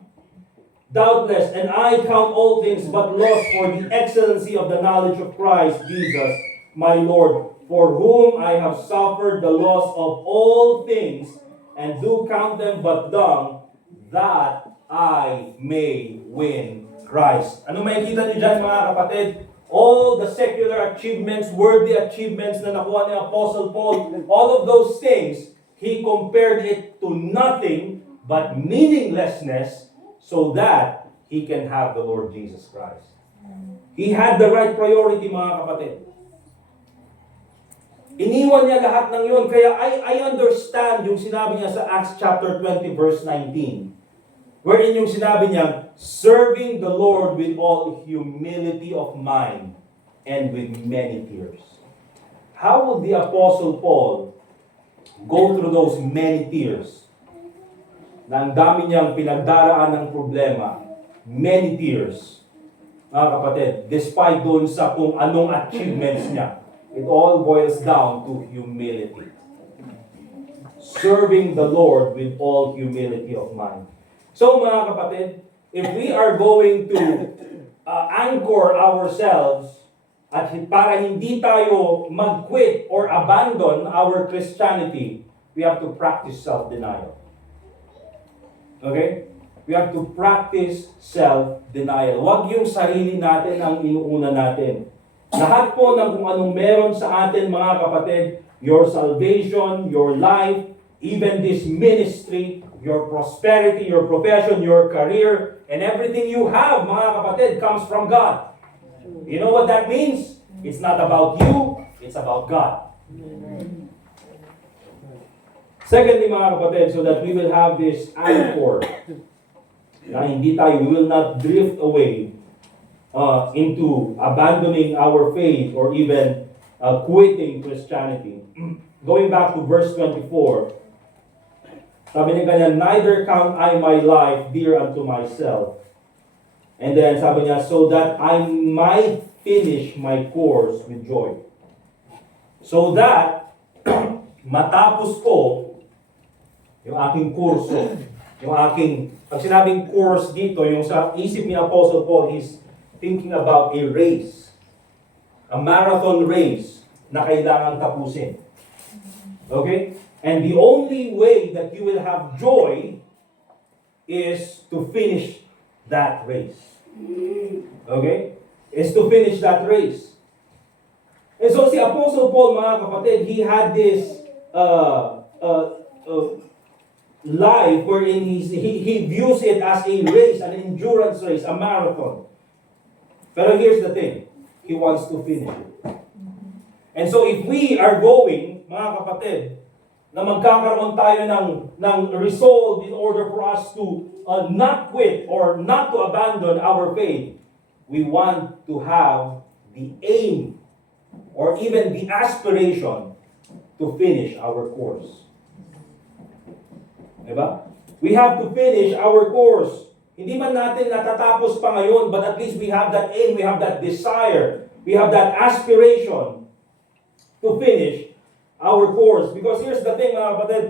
Doubtless, and I count all things but loss for the excellency of the knowledge of Christ Jesus, my Lord, for whom I have suffered the loss of all things, and do count them but dung, that I may win Christ. Ano makikita niyo dyan, mga kapatid? All the secular achievements, worldly achievements na nakuha ni Apostle Paul, all of those things, he compared it to nothing but meaninglessness so that he can have the Lord Jesus Christ. He had the right priority, mga kapatid. Iniwan niya lahat ng yun. Kaya I understand yung sinabi niya sa Acts chapter 20 verse 19. Wherein yung sinabi niya, serving the Lord with all humility of mind and with many tears. How would the Apostle Paul go through those many tears? Na ang dami niyang pinagdaraan ng problema. Many tears. Mga kapatid, despite doon sa kung anong achievements niya, it all boils down to humility. Serving the Lord with all humility of mind. So mga kapatid, if we are going to anchor ourselves at para hindi tayo mag-quit or abandon our Christianity, we have to practice self-denial. Okay? We have to practice self-denial. Huwag yung sarili natin ang inuuna natin. Lahat po ng kung anong meron sa atin, mga kapatid, your salvation, your life, even this ministry, your prosperity, your profession, your career, and everything you have, mga kapatid, comes from God. You know what that means? It's not about you, it's about God. Secondly, mga kapatid, so that we will have this anchor, na hindi tayo, we will not drift away into abandoning our faith or even quitting Christianity. Going back to verse 24, sabi niya kanya, neither count I my life dear unto myself. And then sabi niya, so that I might finish my course with joy. So that matapos ko yung aking kurso, yung aking, pag sinabing course dito, yung sa isip ni Apostle Paul, he's thinking about a race. A marathon race na kailangan tapusin. Okay? And the only way that you will have joy is to finish that race. Okay? Is to finish that race. And so si Apostle Paul, mga kapatid, he had this life wherein he views it as a race, an endurance race, a marathon. Pero here's the thing, he wants to finish it. And so if we are going, mga kapatid, na magkakaroon tayo ng resolve in order for us to not quit or not to abandon our faith, we want to have the aim or even the aspiration to finish our course. Diba? We have to finish our course. Hindi man natin natatapos pa ngayon, but at least we have that aim, we have that desire, we have that aspiration to finish our course. Because here's the thing, mga kapatid,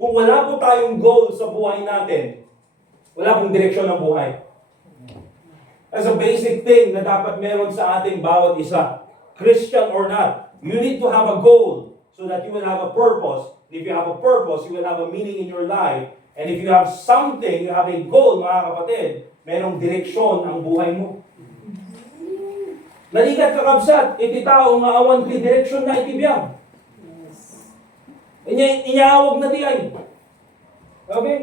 kung wala po tayong goal sa buhay natin, wala pong direksyon ng buhay. That's a basic thing na dapat meron sa ating bawat isa, Christian or not. You need to have a goal so that you will have a purpose. If you have a purpose, you will have a meaning in your life. And if you have something, you have a goal, mga kapatid, merong direksyon ang buhay mo. Nalikat ka kabsat, iti tao nga awan kay direksyon na itibiyang. Inyawag na di ay. Okay?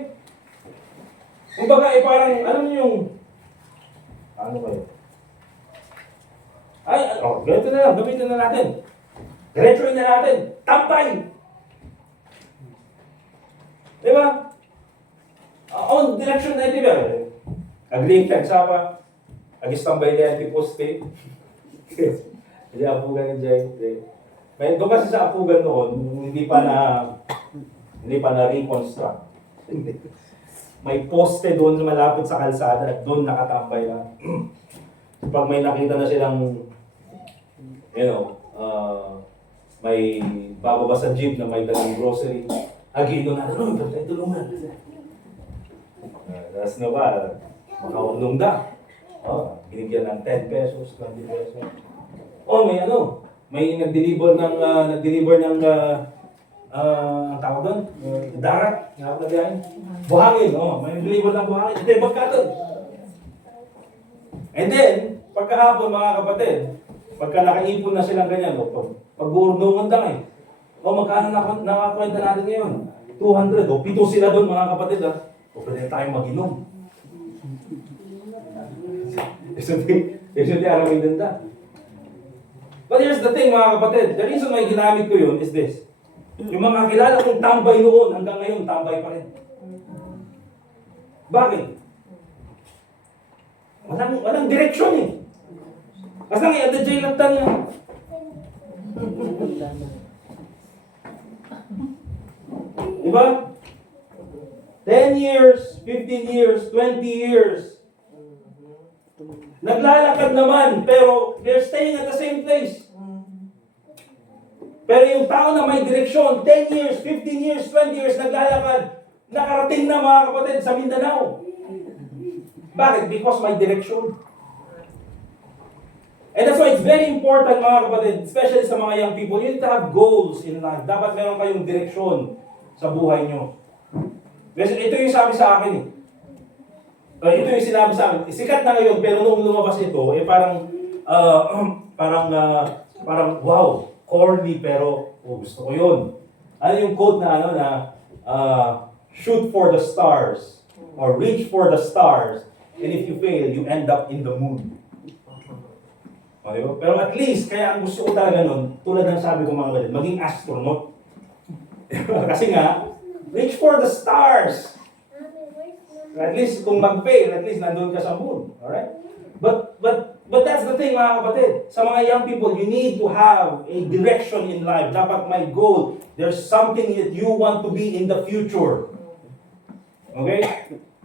Kumbaga, parang, alam niyo yung, ano kayo? Ganito na lang, gamitin na natin. Diretsuin na natin. Tampay! Diba? On direction na ito ba? Agling tagsama. Agistambay na yan, tiposte. Hindi apugan ni Jay. May doon kasi sa apugan noon, hindi pa na reconstruct. May poste doon malapit sa kalsada at doon nakatambay na. Pag may nakita na silang, may bababa sa jeep na may dalang grocery, agino na, tulungan. Tapos na ba, makaunong da. Binigyan ng 10 pesos, 20 pesos. May nag-deliver ng ang tawag doon, darat, buhangin, may nag-deliver ng buhangin, ito yung magkatod. And then, pagkahapon mga kapatid, pagka nakaipon na silang ganyan, pag-uurnungan lang eh. Magkano nakakwenta natin ngayon? 200, pito sila doon mga kapatid pwede na tayong mag-inom. Isang aramay ganda. But here's the thing mga kapatid, the reason why ginamit ko yun is this. Yung mga kilala kong tambay noon, hanggang ngayon tambay pa rin. Bakit? Walang direksyon eh. Kasi nga i-adjay lang niya. Diba? 10 years, 15 years, 20 years. Naglalakad naman, pero they're staying at the same place. Pero yung tao na may direksyon, 10 years, 15 years, 20 years naglalakad, nakarating na mga kapatid sa Mindanao. Bakit? Because may direksyon. And that's why it's very important mga kapatid, especially sa mga young people, you need to have goals in life. Dapat meron kayong direksyon sa buhay nyo. Ito yung sabi sa akin eh. Ito yung sinabi sa akin. Sikat na ngayon, pero nung lumabas ito, parang wow, corny, pero gusto ko yun. Ano yung quote na shoot for the stars or reach for the stars, and if you fail, you end up in the moon. O, diba? Pero at least, kaya ang gusto ko talaga nun, tulad ng sabi ko mga kapatid, maging astronaut. Kasi nga, reach for the stars. At least kung mag-fail, at least nandun ka sa moon. Alright? But that's the thing mga kapatid. Sa mga young people, you need to have a direction in life. Dapat may goal. There's something that you want to be in the future. Okay?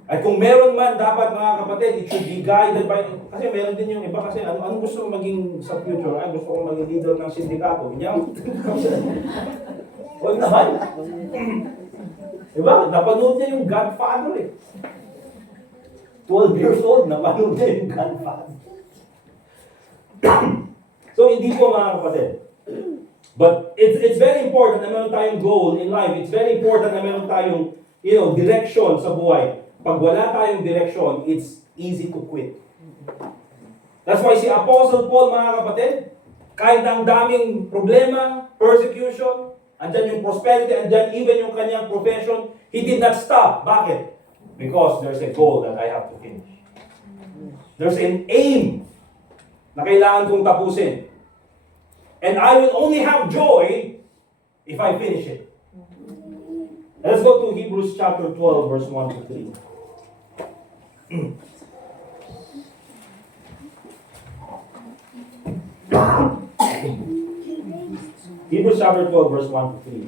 At kung meron man, dapat mga kapatid, it should be guided by... Kasi meron din yung iba kasi, ano gusto mo maging sa future? Ay, gusto ko maging leader ng sindikato. Ganyan. Huwag naman. Diba? Napanood niya yung Godfather eh. 12 years old, napanood niya yung Godfather. So, hindi po mga kapatid. But it's very important na meron tayong goal in life. It's very important na meron tayong, direction sa buhay. Pag wala tayong direction, it's easy to quit. That's why si Apostle Paul, mga kapatid, kahit ang daming problema, persecution, andyan yung prosperity, andyan even yung kanyang profession, he did not stop. Bakit? Because there's a goal that I have to finish. There's an aim na kailangan kong tapusin. And I will only have joy if I finish it. Let's go to Hebrews chapter 12, verse 1 to 3. Hebrews chapter 12, verse 1 to 3.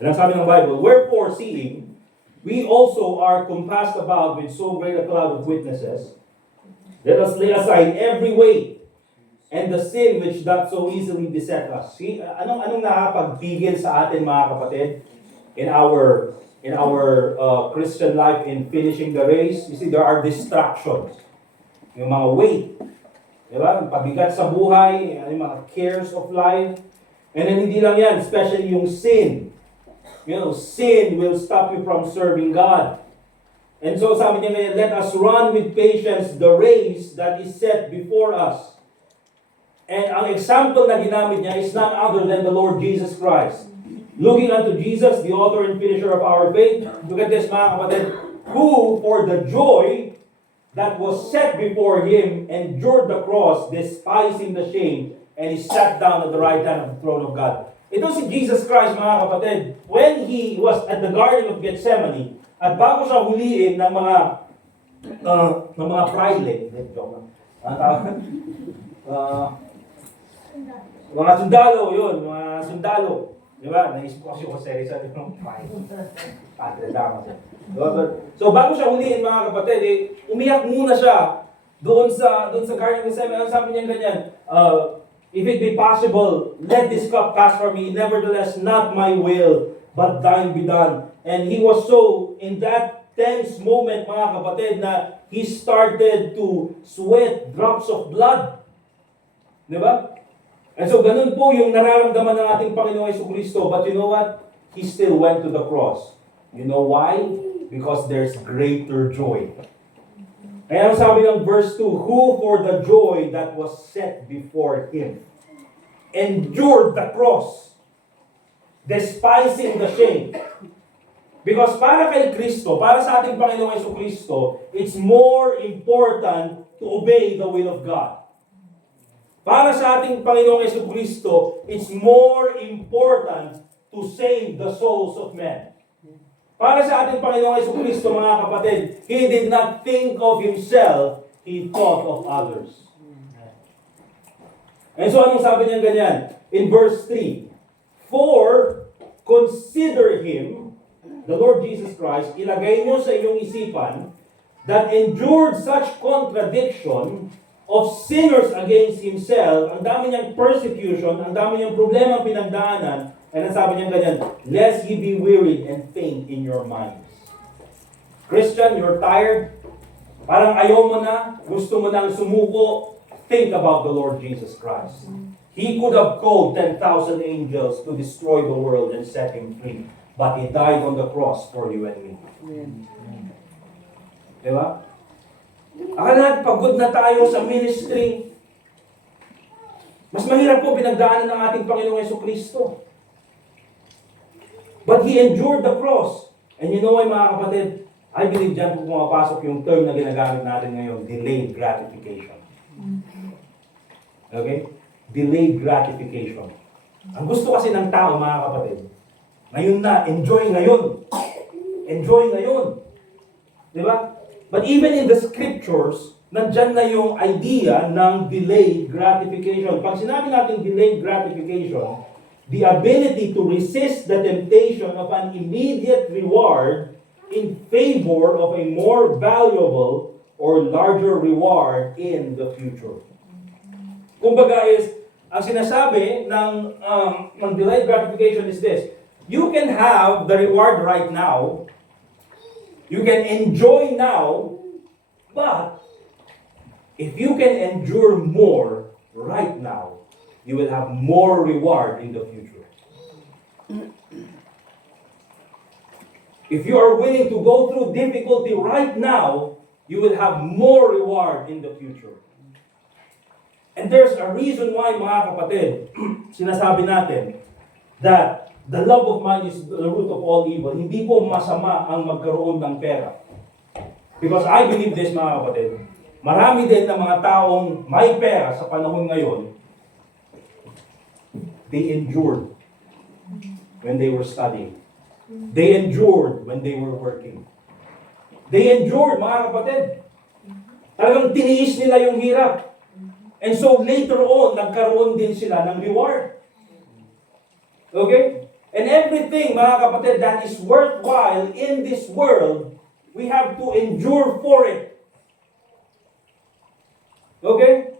And ang sabi ng Bible, wherefore seeing, we also are compassed about with so great a cloud of witnesses, let us lay aside every weight and the sin which doth so easily beset us. See, anong nakapagpigil sa atin mga kapatid in our Christian life in finishing the race? You see, there are distractions. Yung mga weight, di ba? Pabigat sa buhay, yung mga cares of life. And then hindi lang yan, especially yung sin. Sin will stop you from serving God. And so sabi niya ngayon, let us run with patience the race that is set before us. And ang example na ginamit niya is none other than the Lord Jesus Christ. Looking unto Jesus, the author and finisher of our faith. Look at this mga kapatid. Who for the joy that was set before him endured the cross, despising the shame, and he sat down at the right hand of the throne of God. Ito si Jesus Christ mga kapatid. When he was at the Garden of Gethsemane, at bago siya huliin ng mga pride, mga sundalo, yun, mga sundalo. Di ba? Naisip ko kasi yung Jose yung pride. Padre Damas. So bago siya huliin mga kapatid, umiyak muna siya doon sa Garden of Gethsemane. Ang sabi niya ganyan, if it be possible, let this cup pass from me. Nevertheless, not my will, but thine be done. And he was so, in that tense moment, mga kapatid, na he started to sweat drops of blood. Di ba? And so, ganun po yung nararamdaman ng ating Panginoong Jesucristo. But you know what? He still went to the cross. You know why? Because there's greater joy. Kaya ang sabi ng verse 2, who for the joy that was set before him endured the cross, despising the shame. Because para kay Kristo, para sa ating Panginoong Jesucristo, it's more important to obey the will of God. Para sa ating Panginoong Jesucristo, it's more important to save the souls of men. Para sa ating Panginoong Jesucristo, mga kapatid, he did not think of himself, he thought of others. And so anong sabi niya ganyan? In verse 3, for consider him, the Lord Jesus Christ, ilagay niyo sa iyong isipan, that endured such contradiction of sinners against himself. Ang dami niyang persecution, ang dami niyang problema pinagdaanan, and ang sabi niya ganyan, lest ye be wearied and faint in your minds. Christian, you're tired, parang ayaw mo na, gusto mo nang sumuko, think about the Lord Jesus Christ. He could have called 10,000 angels to destroy the world and set him free. But he died on the cross for you and me. Diba? Akala natin pagod na tayo sa ministry. Mas mahirap po pinagdaanan ng ating Panginoong Jesucristo. But He endured the cross. And you know why, mga kapatid? I believe dyan po pumapasok yung term na ginagamit natin ngayon, delayed gratification. Okay? Delayed gratification. Ang gusto kasi ng tao, mga kapatid, ngayon na, enjoy ngayon. Enjoy ngayon. Di ba? But even in the scriptures, nandyan na yung idea ng delayed gratification. Pag sinabi natin delayed gratification, the ability to resist the temptation of an immediate reward in favor of a more valuable or larger reward in the future. Kumbaga is, ang sinasabi ng delayed gratification is this: you can have the reward right now, you can enjoy now, but if you can endure more right now, you will have more reward in the future. If you are willing to go through difficulty right now, you will have more reward in the future. And there's a reason why, mga kapatid, sinasabi natin that the love of money is the root of all evil. Hindi po masama ang magkaroon ng pera. Because I believe this, mga kapatid, marami din ng mga taong may pera sa panahon ngayon, they endured when they were studying. They endured when they were working. They endured, mga kapatid. Talagang tiniis nila yung hirap. And so later on, nagkaroon din sila ng reward. Okay? And everything, mga kapatid, that is worthwhile in this world, we have to endure for it. Okay?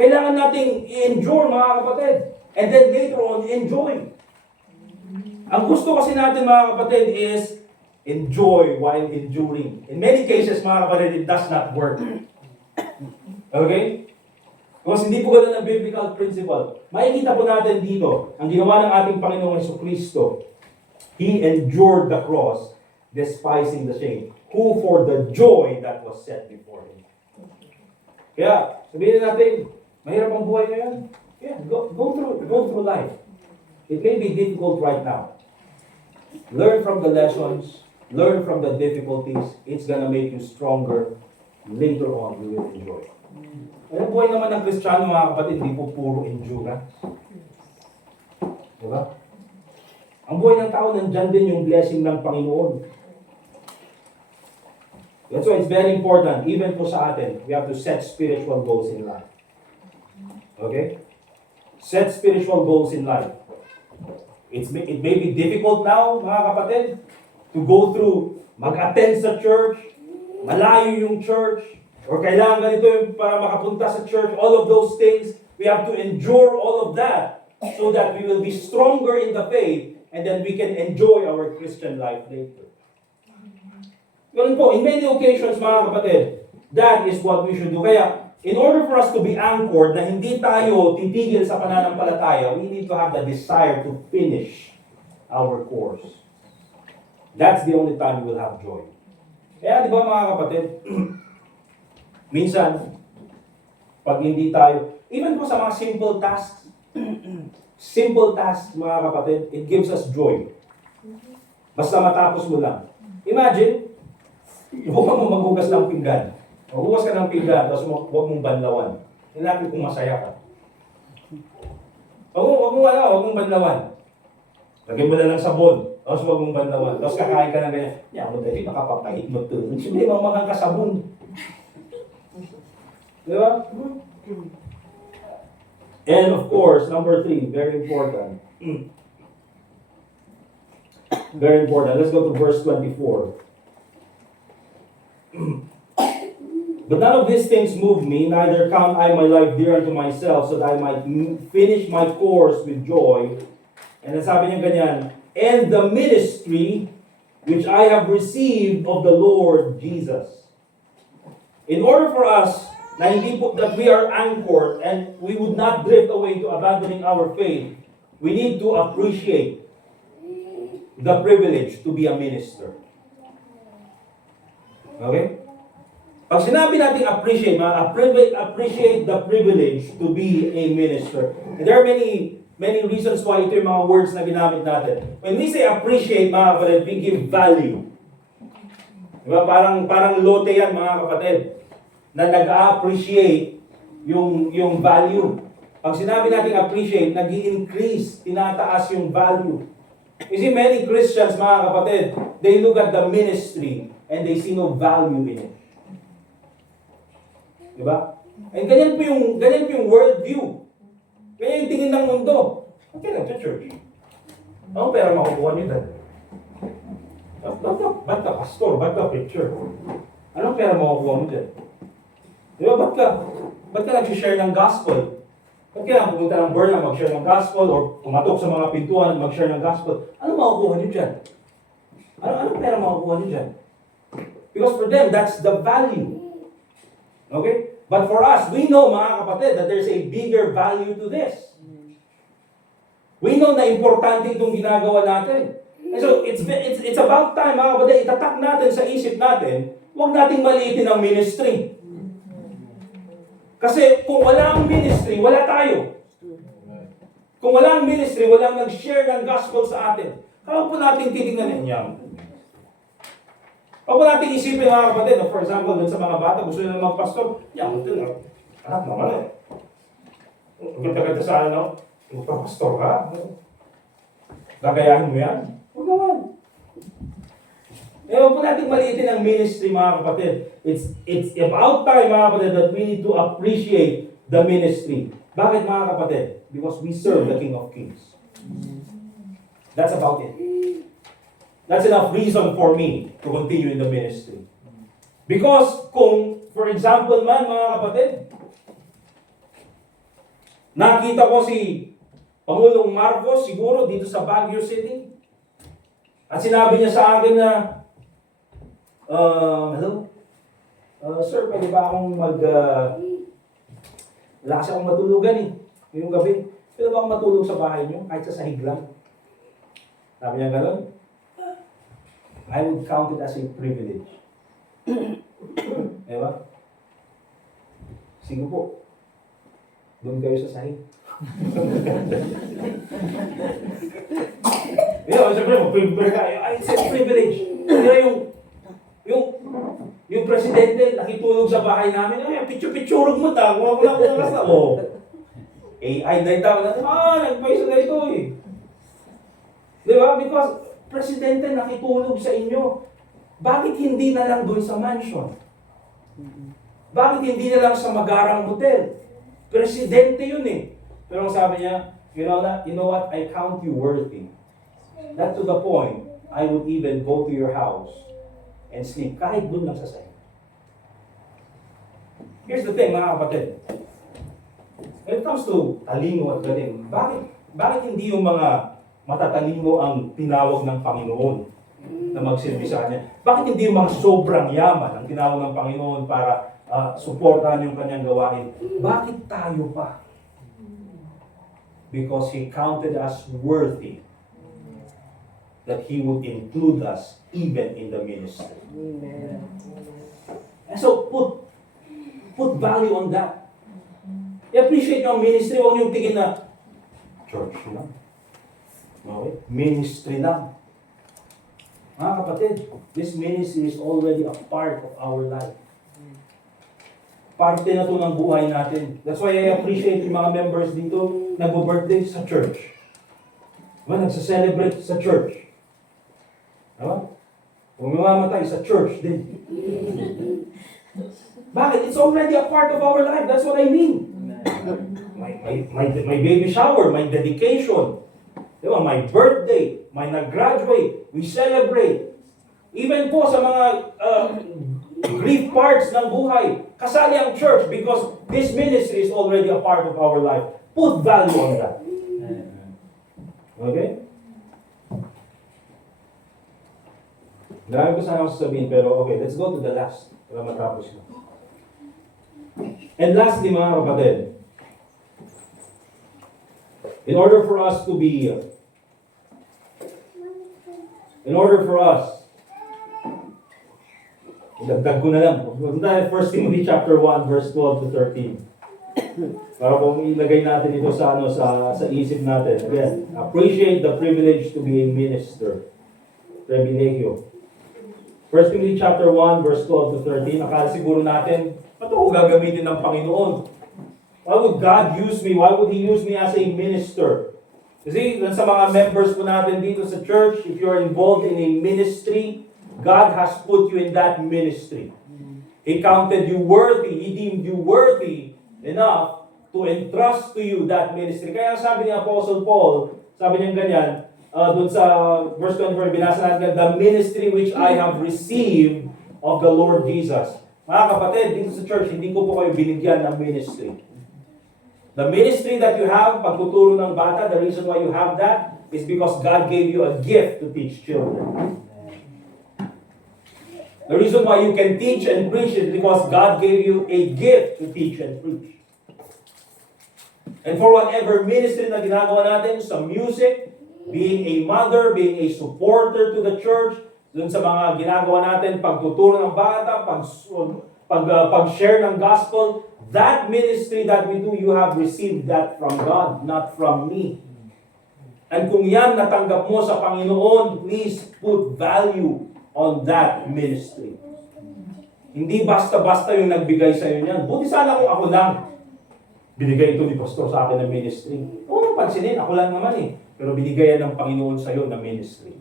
Kailangan nating i-endure, mga kapatid. And then later on, enjoy. Ang gusto kasi natin, mga kapatid, is enjoy while enduring. In many cases, mga kapatid, it does not work. Okay? Because hindi po ganun ang biblical principle. Makikita po natin dito, ang ginawa ng ating Panginoong Jesucristo, He endured the cross, despising the shame, who for the joy that was set before Him. Kaya, sabihin natin, mahirap ang buhay ngayon. Yeah, go through life. It may be difficult right now. Learn from the lessons, learn from the difficulties. It's gonna make you stronger. Later on, you will enjoy. Ang buhay naman ng Kristiyano, mga kapatid, hindi po puro endurance. Diba? Ang buhay ng tao, nandyan din yung blessing ng Panginoon. That's why it's very important, even po sa atin, we have to set spiritual goals in life. Okay? Set spiritual goals in life. It may be difficult now, mga kapatid, to go through, mag-attend sa church, malayo yung church, or kailangan ganito yung para makapunta sa church, all of those things, we have to endure all of that so that we will be stronger in the faith and then we can enjoy our Christian life later. Ganun po, in many occasions, mga kapatid, that is what we should do. Kaya, in order for us to be anchored na hindi tayo titigil sa pananampalataya, we need to have the desire to finish our course. That's the only time we will have joy. Kaya, di ba mga kapatid, minsan, pag hindi tayo, even po sa mga simple tasks, mga kapatid, it gives us joy. Basta matapos mo lang. Imagine, huwag mo maghugas ng pinggan. Maghugas ka ng pinggan, tapos huwag mong banlawan. Hindi kung masaya ka. Huwag mong banlawan. Lagyan mo na ng sabon, tapos huwag mong banlawan. Tapos kakain ka ng ganyan. Yan mo dali, makapapahit mo ito. Hindi mamahang ka sabon. Di ba? And of course, number 3, very important. Very important. Let's go to verse 24. But none of these things move me, neither count I my life dear unto myself, so that I might finish my course with joy. And sabi niya ganyan, and the ministry which I have received of the Lord Jesus. In order for us, na hindi po, that we are anchored and we would not drift away to abandoning our faith, we need to appreciate the privilege to be a minister. Okay? Pag sinabi natin appreciate, appreciate the privilege to be a minister. And there are many reasons why ito yung mga words na ginamit natin. When we say appreciate, mga kapatid, we give value. Diba? Parang lote yan, mga kapatid, na nag-appreciate yung value. Pag sinabi natin appreciate, nag-i-increase, tinataas yung value. You see, many Christians, mga kapatid, they look at the ministry and they see no value in it. Diba? And ganyan po yung worldview. Ganyan yung tingin ng mundo. Okay lang sa church. Anong pera makukuha niyo dyan? Ba't ka pastor? Ba't ka preacher? Anong pera makukuha mo dyan? Diba? Ba't ka nag-share ng gospel? Ba't kailangan pumunta ng Burla, mag-share ng gospel, or pumatok sa mga pintuan at mag-share ng gospel? Ano makukuha niyo dyan? Anong pera makukuha niyo dyan? Because for them, that's the value. Okay? But for us, we know, mga kapatid, that there's a bigger value to this. We know na importante itong ginagawa natin. And so, it's about time, mga kapatid, itatak natin sa isip natin, huwag nating maliitin ang ministry. Kasi kung wala ang ministry, wala tayo. Kung wala ang ministry, walang nag-share ng gospel sa atin. Kaya po natin titignan niya. Huwag po natin isipin, mga kapatid, for example, dun sa mga bata, gusto nila magpastor, yan, ito na. Anak naman eh. Ganda-ganda sa ano, magpapastor ka. Gagayahin mo yan. Huwag naman. Huwag po natin maliitin ang ministry, mga kapatid. It's about time, mga kapatid, that we need to appreciate the ministry. Bakit, mga kapatid? Because we serve the King of Kings. That's about it. That's enough reason for me to continue in the ministry. Because kung, for example man, mga kapatid, nakita ko si Pangulong Marcos siguro dito sa Baguio City, at sinabi niya sa akin na, hello? Sir, pwede ba akong wala kasi akong matulugan eh, ngayong gabi. Pwede ba akong matulog sa bahay niyo, kahit sa sahig lang? Sabi niya gano'n. I would count it as a privilege. Diba? Sige po. Doon kayo sa sahig. Siyempre, mag-prepare kayo. It's a privilege. Kaya yung presidente, nakitulog sa bahay namin, picture-picture mo ta, wala ko na kasa. AI na itaw na, nagpaisa na ito eh. Diba? Because, presidente nakitulog sa inyo. Bakit hindi na lang doon sa mansion? Bakit hindi na lang sa Magarang Hotel? Presidente yun eh. Pero ang sabi niya, you know what? I count you worthy. That to the point, I would even go to your house and sleep kahit doon lang sa sahig. Here's the thing, mga kapatid. When it comes to talino at galing, bakit hindi yung mga matatalino ang tinawag ng Panginoon na magsilbi sa Kanya? Bakit hindi yung mga sobrang yaman ang tinawag ng Panginoon para suportahan yung Kanyang gawain? Bakit tayo pa? Because He counted us worthy that He would include us even in the ministry. Amen. And so put value on that. I-appreciate yung ministry, huwag niyong tingin na church lang. Okay? Ministry lang. Mga kapatid, this ministry is already a part of our life. Parte na ito ng buhay natin. That's why I appreciate yung mga members dito nag-birthday sa church. Diba? Nagsa-celebrate sa church. Diba? Kung mamamatay sa church din. Bakit? It's already a part of our life. That's what I mean. My baby shower, my dedication, diba? My birthday, my nag-graduate, we celebrate. Even po sa mga grief parts ng buhay, kasali ang church because this ministry is already a part of our life. Put value on that. Okay? Marami ko sana sasabihin, pero okay, let's go to the last para matapos na. And lastly, mga kapatid, in order for us to Idagdag ko na lang. Punta tayo 1 Timothy chapter 1, verse 12 to 13. Para kung ilagay natin ito sa isip natin. Again, appreciate the privilege to be a minister. Privilegio. 1 Timothy chapter 1, verse 12 to 13. Akala siguro natin, paano ko gagamitin ng Panginoon? Why would God use me? Why would He use me as a minister? Kasi sa mga members po natin dito sa church, if you're involved in a ministry, God has put you in that ministry. He counted you worthy. He deemed you worthy enough to entrust to you that ministry. Kaya sabi ni Apostle Paul, sabi niya ganyan, doon sa verse 24, binasa natin, the ministry which I have received of the Lord Jesus. Mga kapatid, dito sa church, hindi ko po kayo binigyan ng ministry. The ministry that you have, pagtuturo ng bata, the reason why you have that is because God gave you a gift to teach children. The reason why you can teach and preach is because God gave you a gift to teach and preach. And for whatever ministry na ginagawa natin, sa music, being a mother, being a supporter to the church, dun sa mga ginagawa natin, pagtuturo ng bata, pag-share ng gospel, that ministry that we do, you have received that from God, not from me. And kung yan natanggap mo sa Panginoon, please put value on that ministry. Hindi basta-basta yung nagbigay sa iyo niyan. Buti sana kung ako lang. Binigay ito ni Pastor sa akin ng ministry. Oo, pansinin, ako lang naman eh. Pero binigay yan ng Panginoon sa iyo na ministry.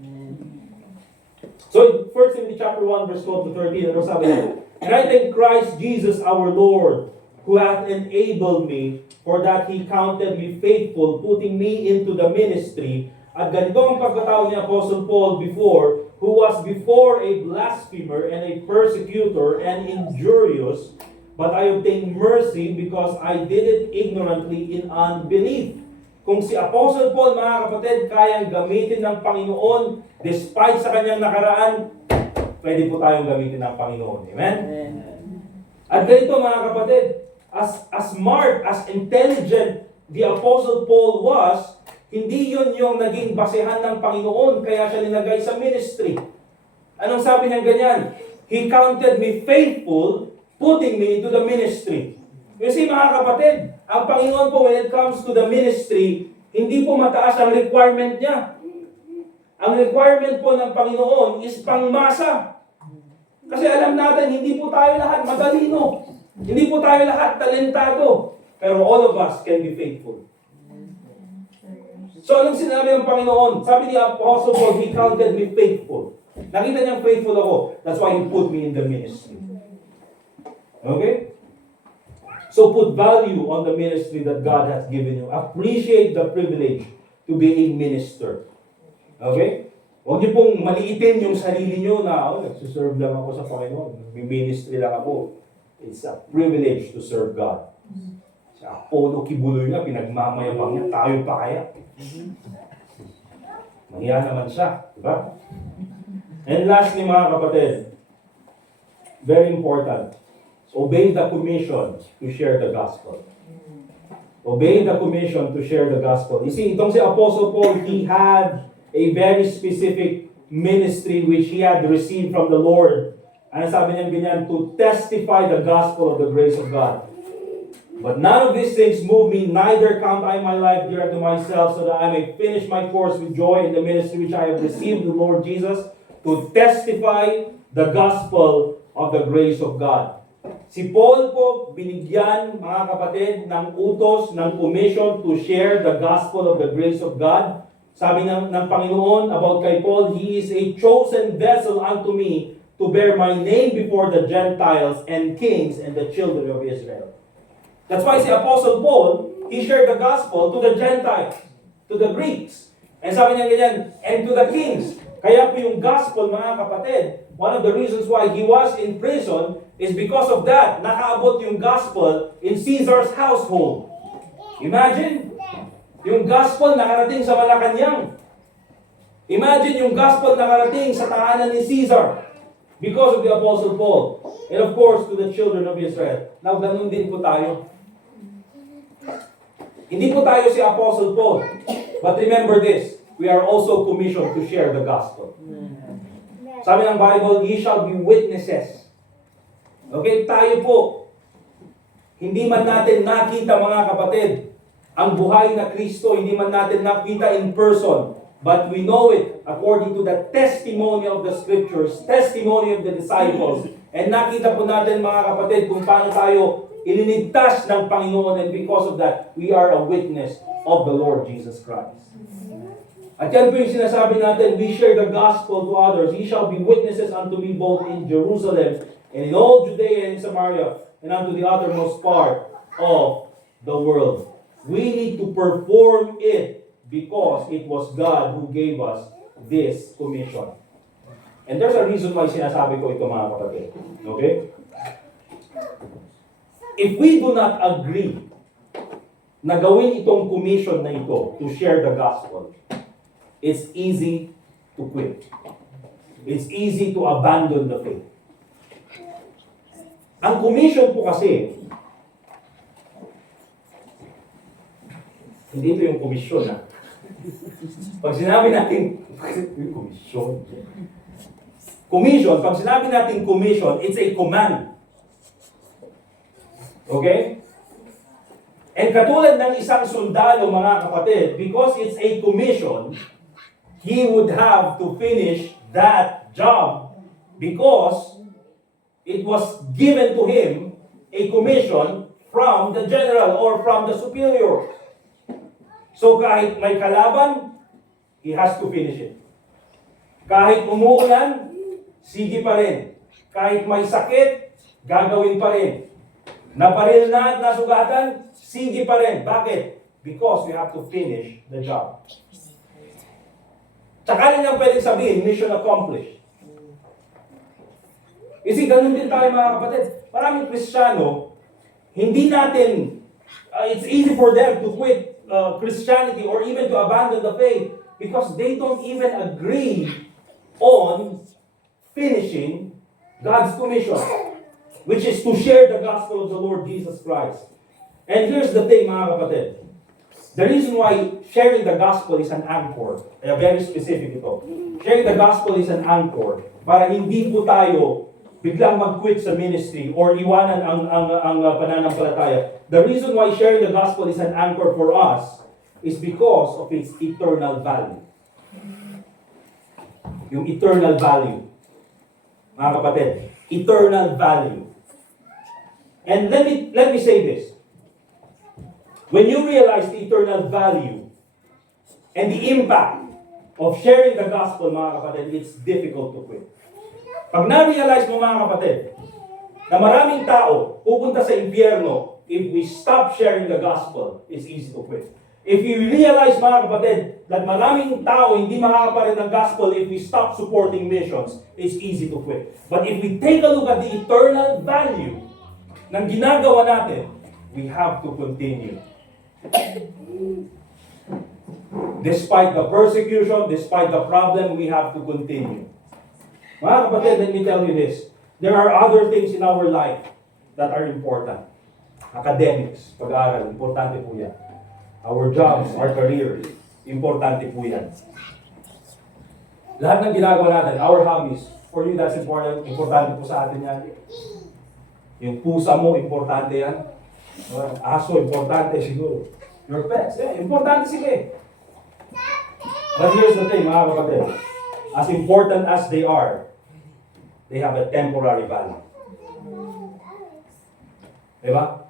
So, 1 Timothy chapter 1, verse 12 to 13, ano sabi niya? And I thank Christ Jesus our Lord, who hath enabled me, for that He counted me faithful, putting me into the ministry. At ganito ang pagkatao ni Apostle Paul before, who was before a blasphemer and a persecutor and injurious, but I obtained mercy because I did it ignorantly in unbelief. Kung si Apostle Paul, mga kapatid, kayang gamitin ng Panginoon despite sa kanyang nakaraan, pwede po tayong gamitin ng Panginoon. Amen? At ganito, mga kapatid, as smart, as intelligent the Apostle Paul was, hindi yun yung naging basehan ng Panginoon, kaya siya linagay sa ministry. Anong sabi niya ganyan? He counted me faithful, putting me into the ministry. Kasi mga kapatid, ang Panginoon po, when it comes to the ministry, hindi po mataas ang requirement niya. Ang requirement po ng Panginoon is pangmasa. Kasi alam natin, hindi po tayo lahat matalino. Hindi po tayo lahat talentado. Pero all of us can be faithful. So anong sinabi ng Panginoon? Sabi ni Apostle Paul, He counted me faithful. Nakita niyang faithful ako. That's why He put me in the ministry. Okay? So put value on the ministry that God has given you. Appreciate the privilege to be a minister. Okay? Huwag niyo pong maliitin yung sarili niyo na, nagsiserve lang ako sa Panginoon. Ministry lang ako. It's a privilege to serve God. Si Apollo Kibuloy nga, pinagmamayabang niya, tayo pa kaya? Mahiya naman siya. Diba? And lastly, mga kapatid, very important, obey the commission to share the gospel. Obey the commission to share the gospel. You see, itong si Apostle Paul, he had a very specific ministry which he had received from the Lord. Ano sabi niya ganyan? To testify the gospel of the grace of God. But none of these things move me, neither count I my life dear to myself, so that I may finish my course with joy in the ministry which I have received the Lord Jesus, to testify the gospel of the grace of God. Si Paul po, binigyan, mga kapatid, ng utos, ng commission to share the gospel of the grace of God. Sabi ng Panginoon about kay Paul, He is a chosen vessel unto me to bear my name before the Gentiles and kings and the children of Israel. That's why si Apostle Paul, he shared the gospel to the Gentiles, to the Greeks. And sabi niya ganyan, and to the kings. Kaya po yung gospel, mga kapatid, one of the reasons why he was in prison is because of that. Nakaabot yung gospel in Caesar's household. Imagine, yung gospel nakarating sa Malacanang. Imagine yung gospel nakarating sa tahanan ni Caesar because of the Apostle Paul. And of course, to the children of Israel. Now, ganun din po tayo. Hindi po tayo si Apostle Paul. But remember this, we are also commissioned to share the gospel. Sabi ng Bible, ye shall be witnesses Okay, tayo po, hindi man natin nakita mga kapatid, ang buhay na Kristo, hindi man natin nakita in person, but we know it according to the testimony of the Scriptures, testimony of the disciples, and nakita po natin mga kapatid kung paano tayo ililigtas ng Panginoon, and because of that, we are a witness of the Lord Jesus Christ. At yan po yung sinasabi natin, we share the gospel to others. Ye shall be witnesses unto me both in Jerusalem and in all Judea and Samaria and unto the uttermost part of the world. We need to perform it because it was God who gave us this commission. And there's a reason why sinasabi ko ito mga kapatid. Okay? If we do not agree na gawin itong commission na ito to share the gospel, it's easy to quit. It's easy to abandon the faith. Ang commission po kasi, hindi ito yung komisyon ha. Pag sinabi natin, yung komisyon. Commission, pag sinabi natin commission, it's a command. Okay? And katulad ng isang sundalo mga kapatid, because it's a commission, he would have to finish that job because it was given to him a commission from the general or from the superior. So kahit may kalaban, he has to finish it. Kahit umuulan, sige pa rin. Kahit may sakit, gagawin pa rin. Nabaril na at nasugatan, sige pa rin. Bakit? Because we have to finish the job. Tsaka rin ang pwedeng sabihin, mission accomplished. Kasi ganun din tayo mga kapatid. Maraming Kristiyano, hindi natin, it's easy for them to quit Christianity or even to abandon the faith because they don't even agree on finishing God's commission, which is to share the gospel of the Lord Jesus Christ. And here's the thing mga kapatid. The reason why sharing the gospel is an anchor, very specific ito. Sharing the gospel is an anchor para hindi po tayo biglang mag-quit sa ministry or iwanan ang pananampalataya. The reason why sharing the gospel is an anchor for us is because of its eternal value. Yung eternal value. Mga kapatid, eternal value. And let me say this. When you realize the eternal value and the impact of sharing the gospel, mga kapatid, it's difficult to quit. Pag na-realize mo mga kapatid, na maraming tao pupunta sa impyerno if we stop sharing the gospel, it's easy to quit. If you realize mga kapatid, that maraming tao hindi makakaparin ng gospel if we stop supporting missions, it's easy to quit. But if we take a look at the eternal value ng ginagawa natin, we have to continue. Despite the persecution, despite the problem, we have to continue. Mga kapatid, let me tell you this. There are other things in our life that are important. Academics, pag-aaral, importante po yan. Our jobs, our careers, importante po yan. Lahat ng ginagawa natin, our hobbies, for you that's important, importante po sa atin yan. Yung pusa mo, importante yan. Aso, importante siguro. Your pets, importante sige. But here's the thing, mga kapatid. As important as they are, they have a temporary value. Diba?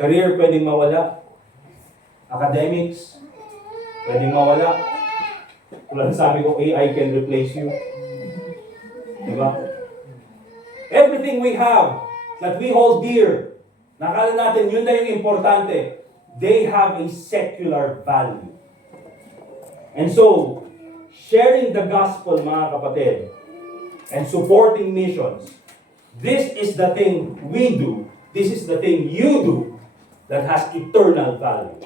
Career pwedeng mawala. Academics pwedeng mawala. Tulad sabi ko, AI can replace you. Diba? Everything we have that we hold dear, nakala natin yun na yung importante, they have a secular value. And so, sharing the gospel, mga kapatid, and supporting missions, this is the thing we do, this is the thing you do, that has eternal value.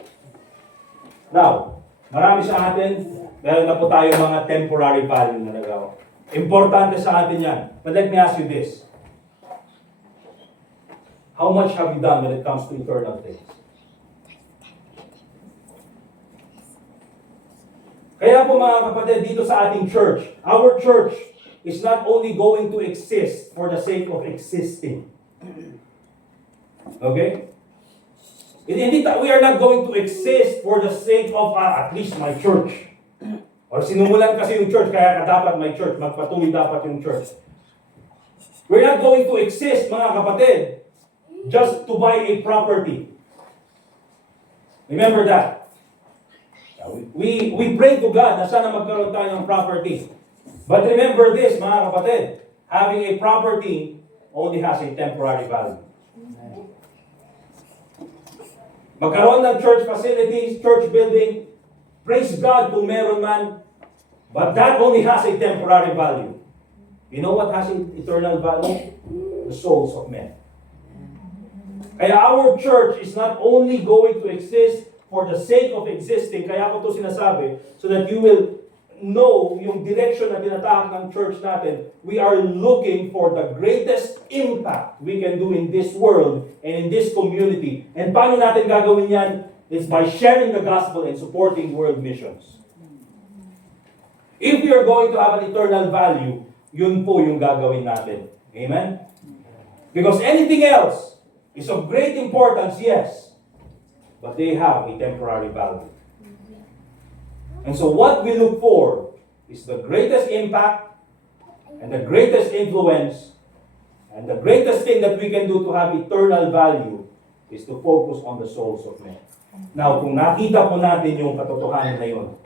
Now, marami sa atin, meron na po tayo mga temporary value na nagawa. Importante sa atin yan. But let me ask you this. How much have you done when it comes to eternal things? Kaya po mga kapatid, dito sa ating church, our church is not only going to exist for the sake of existing. Okay? We are not going to exist for the sake of at least my church. Or sinumulan kasi yung church, kaya dapat may church, magpatuloy dapat yung church. We're not going to exist, mga kapatid, just to buy a property. Remember that. We pray to God na sana magkaroon tayo ng property. But remember this, mga kapatid, having a property only has a temporary value. Magkaroon ng church facilities, church building, praise God kung meron man, but that only has a temporary value. You know what has an eternal value? The souls of men. Kaya our church is not only going to exist for the sake of existing, kaya ko ito sinasabi, so that you will know yung direction na tinatahak ng church natin. We are looking for the greatest impact we can do in this world and in this community. And paano natin gagawin yan? It's by sharing the gospel and supporting world missions. If we are going to have an eternal value, yun po yung gagawin natin. Amen? Because anything else is of great importance, yes, but they have a temporary value. And so what we look for is the greatest impact and the greatest influence and the greatest thing that we can do to have eternal value is to focus on the souls of men. Now, kung nakita po natin yung katotohanan na yun,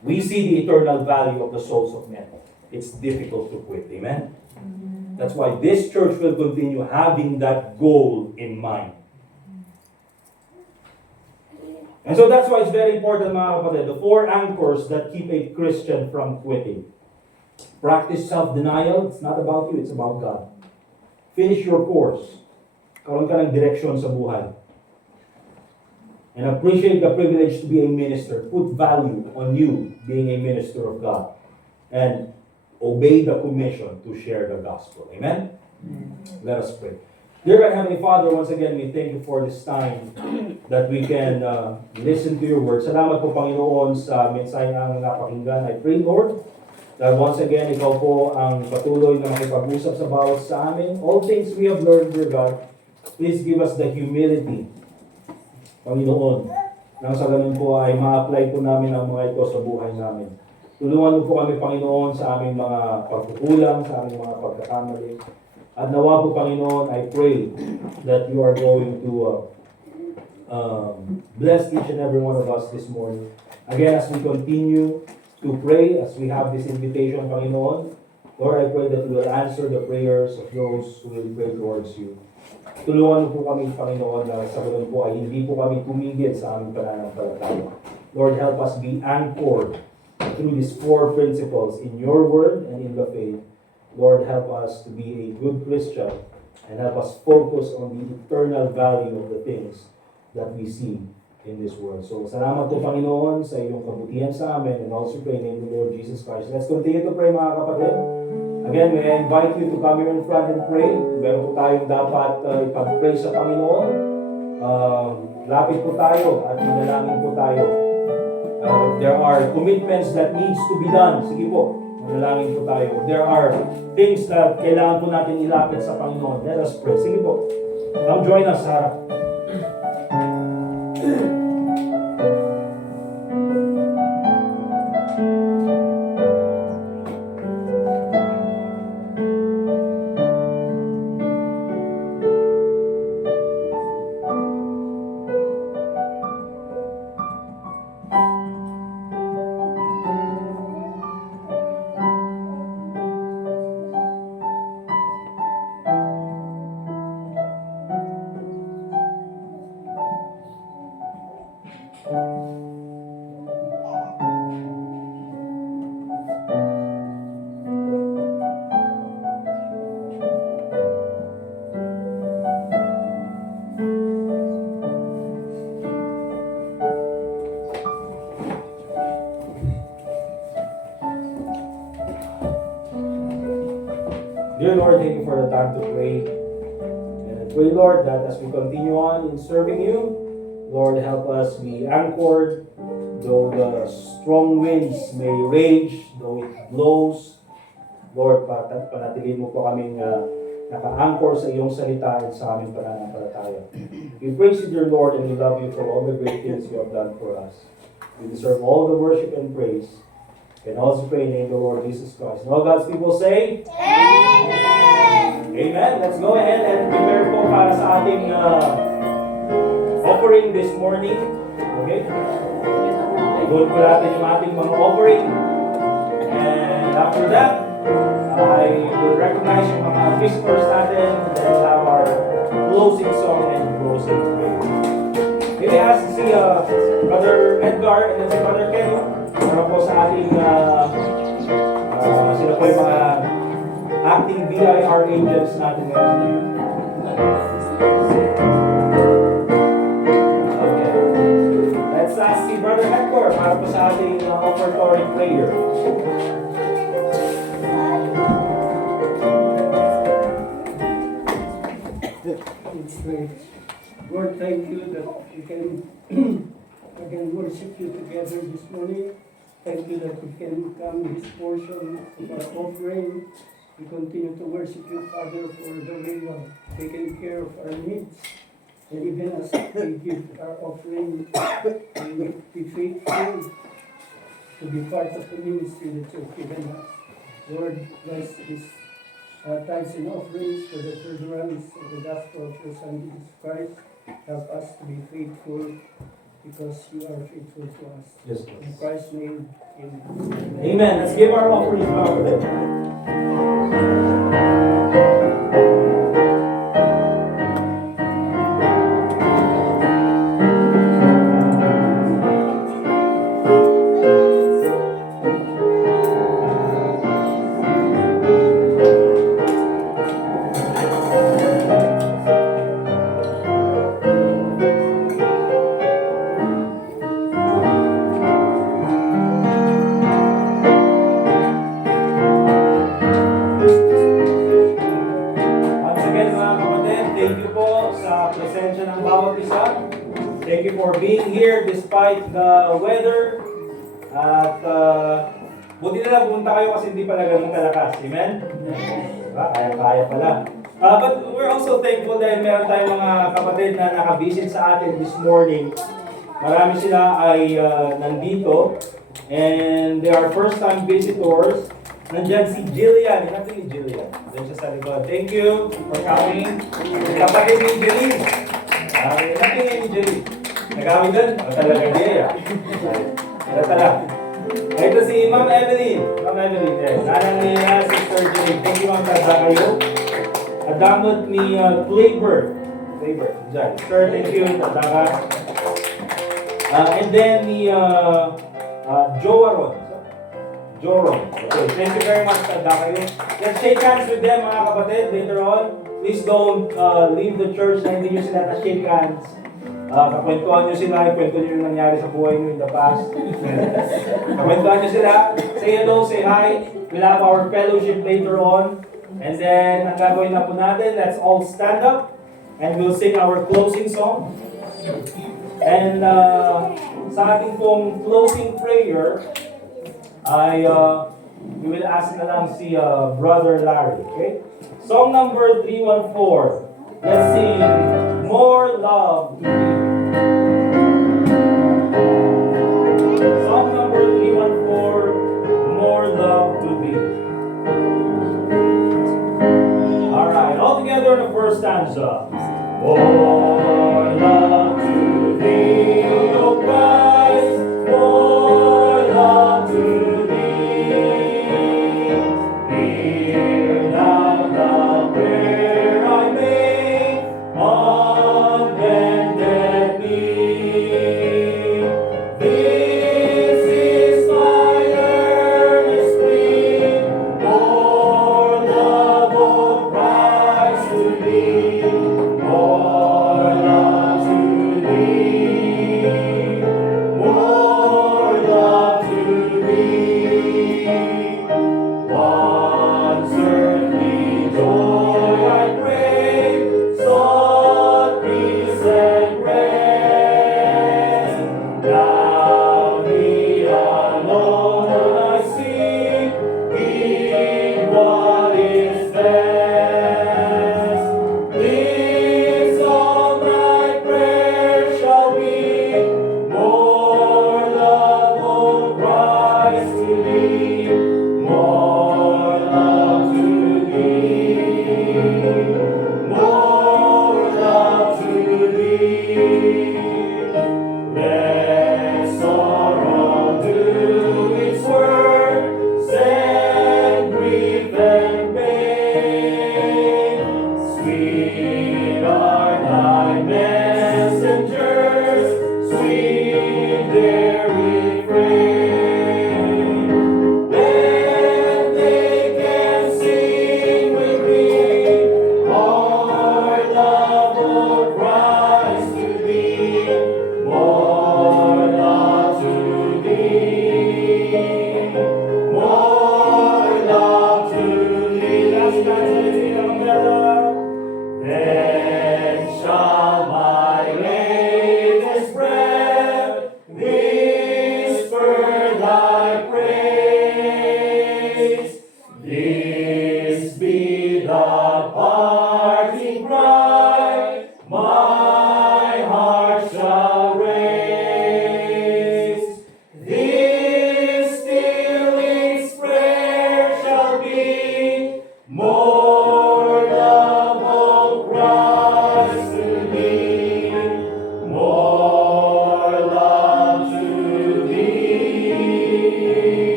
we see the eternal value of the souls of men. It's difficult to quit. Amen? That's why this church will continue having that goal in mind. And so that's why it's very important, mga kapatid, the 4 anchors that keep a Christian from quitting. Practice self-denial. It's not about you, it's about God. Finish your course. Karoon ka ng direksyon sa buhay. And appreciate the privilege to be a minister. Put value on you being a minister of God. And obey the commission to share the gospel. Amen? Let us pray. Dear God, Heavenly Father, once again, we thank you for this time that we can listen to your word. Salamat po, Panginoon, sa mensahe ang napakinggan. I pray, Lord, that once again, ikaw po ang patuloy na makipag-usap sa bawat sa amin. All things we have learned, dear God, please give us the humility, Panginoon, nang sa ganun po ay ma-apply po namin ang mga ito sa buhay namin. Tulungan mo po kami, Panginoon, sa aming mga pagkukulang, sa aming mga pagkakamali. At nawa po, Panginoon, I pray that you are going to bless each and every one of us this morning. Again, as we continue to pray, as we have this invitation, Panginoon, Lord, I pray that you will answer the prayers of those who will pray towards you. Tulungan mo po kami, Panginoon, na sa ganun po ay hindi po kami tumigil sa aming pananampalataya. Lord, help us be anchored through these 4 principles in your word and in the faith. Lord, help us to be a good Christian and help us focus on the eternal value of the things that we see in this world. So, salamat po, Panginoon, sa iyong kabutihan sa amin, and also pray in the name of the Lord Jesus Christ. Let's continue to pray, mga kapatid. Again, may I invite you to come here in front and pray. Meron po tayong dapat ipag-pray sa Panginoon. Lapit po tayo at manalangin po tayo. There are commitments that needs to be done. Sige po, manalangin po tayo. There are things that kailangan po natin ilapit sa Panginoon. Let us pray. Sige po. Come join us, Sarah. Dear Lord, thank you for the time to pray. And I pray, Lord, that as we continue on in serving you, Lord, help us be anchored, though the strong winds may rage, though it blows. Lord, panatilihin mo po kaming naka-anchor sa iyong salita at sa aming pananampalataya. We praise you, dear Lord, and we love you for all the great things you have done for us. You deserve all the worship and praise. And also pray in the name of the Lord Jesus Christ. And all God's people say, Amen! Amen. Let's go ahead and prepare po para sa ating offering this morning. Okay? Igood po natin yung ating mga offering. And after that, I will recognize yung mga visitors natin. Then we'll have our closing song and closing prayer. Maybe ask si Brother Edgar and then si Brother Ken para po sa ating sila po yung mga acting BIR agents natin ngayon. Okay. Let's ask si Brother Hector para po sa ating offertory prayer. Lord, thank you that we can worship you together this morning. Thank you that we can come this portion of our offering. We continue to worship you, Father, for the way you have taken care of our needs. And even as we give our offering, we be faithful to be part of the ministry that you have given us. Lord, bless this tithes and offerings for the furtherance of the gospel of your Son Jesus Christ. Help us to be faithful because you are faithful to us. Yes, In Christ's name, amen. Amen. Let's give our offering to our Lord. Once again mga kapatid, thank you po sa presensya ng bawat isa. Thank you for being here despite the weather. At buti na lang pumunta kayo kasi hindi pala ganun kalakas. Amen? Diba? Kaya-kaya pala. But we're also thankful dahil meron tayong mga kapatid na nakabisit sa atin this morning. Marami sila ay nandito and they are first-time visitors. Nandyan si Jillian. Natin ni Jillian. Nandyan siya sa likod. Thank you for coming. Kapatid ni Jillian. Natin ni Jillian. Nagkami dun? O talaga niya. Tala. Ito si Ma'am Evelyn. Ma'am Evelyn. Yes. Nanang ni Sister Jillian. Thank you, Ma'am. Tata kayo. Adamot ni Flavor. Flavor. Diyan. Sir, thank you. Tata ka. And then ni Joaron. Joron. Okay, thank you very much, Tanda kayo. Let's shake hands with them, mga kapatid, later on. Please don't leave the church na hindi nyo sila na-shake hands. Kakwentuhan nyo sila, ikwento nyo yung nangyari sa buhay nyo in the past. Kakwentuhan nyo sila, say hello, say hi. We'll have our fellowship later on. And then, ang gagawin na po natin, let's all stand up and we'll sing our closing song. And sa ating pong closing prayer, we will ask na lang si Brother Larry, okay? Song number 314. Let's sing More Love to Thee. Song number 314, More Love to Thee. Alright, all together in the first stanza. More love to Thee, O Christ, more love to on bended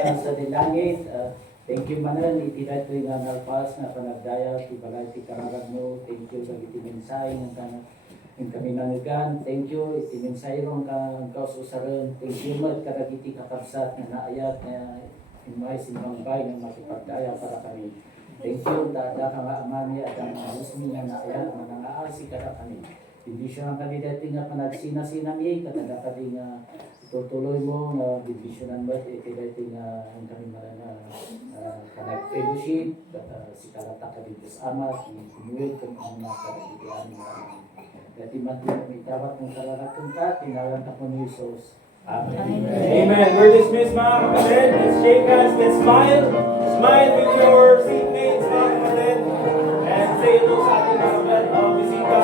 sa dilangit. Thank you manan itirat ko nga nalpas na panagdaya ti balay ti kamarag mo. Thank you sa itimensahe ng kami nangigan. Thank you itimensahe ron ka kaususaran. Thank you mat karagiti kakabsat na naayat na imay simbang bay ng makipagdaya para kami. Thank you dada ka nga amami at ang musmi nga naayat na nangaasi para kami. Hindi siya ang kandidating nga panagsina-sinami kataga kadi nga tutuloy mo na divisionan ba itidating nga ang kami kanag-fellowship si kalata ka dito sa ama si Inuit kung ang mga karagitian dati mati kami dapat mong kalalakon ka tinalang ka po ni Jesus. Amen. Amen. We're dismissed mga kapatid. Let's shake hands. Let's smile. Smile with your seatmates mga kapatid. And say hello sa ating mga bisita.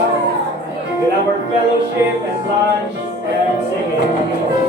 With our fellowship and lunch and singing.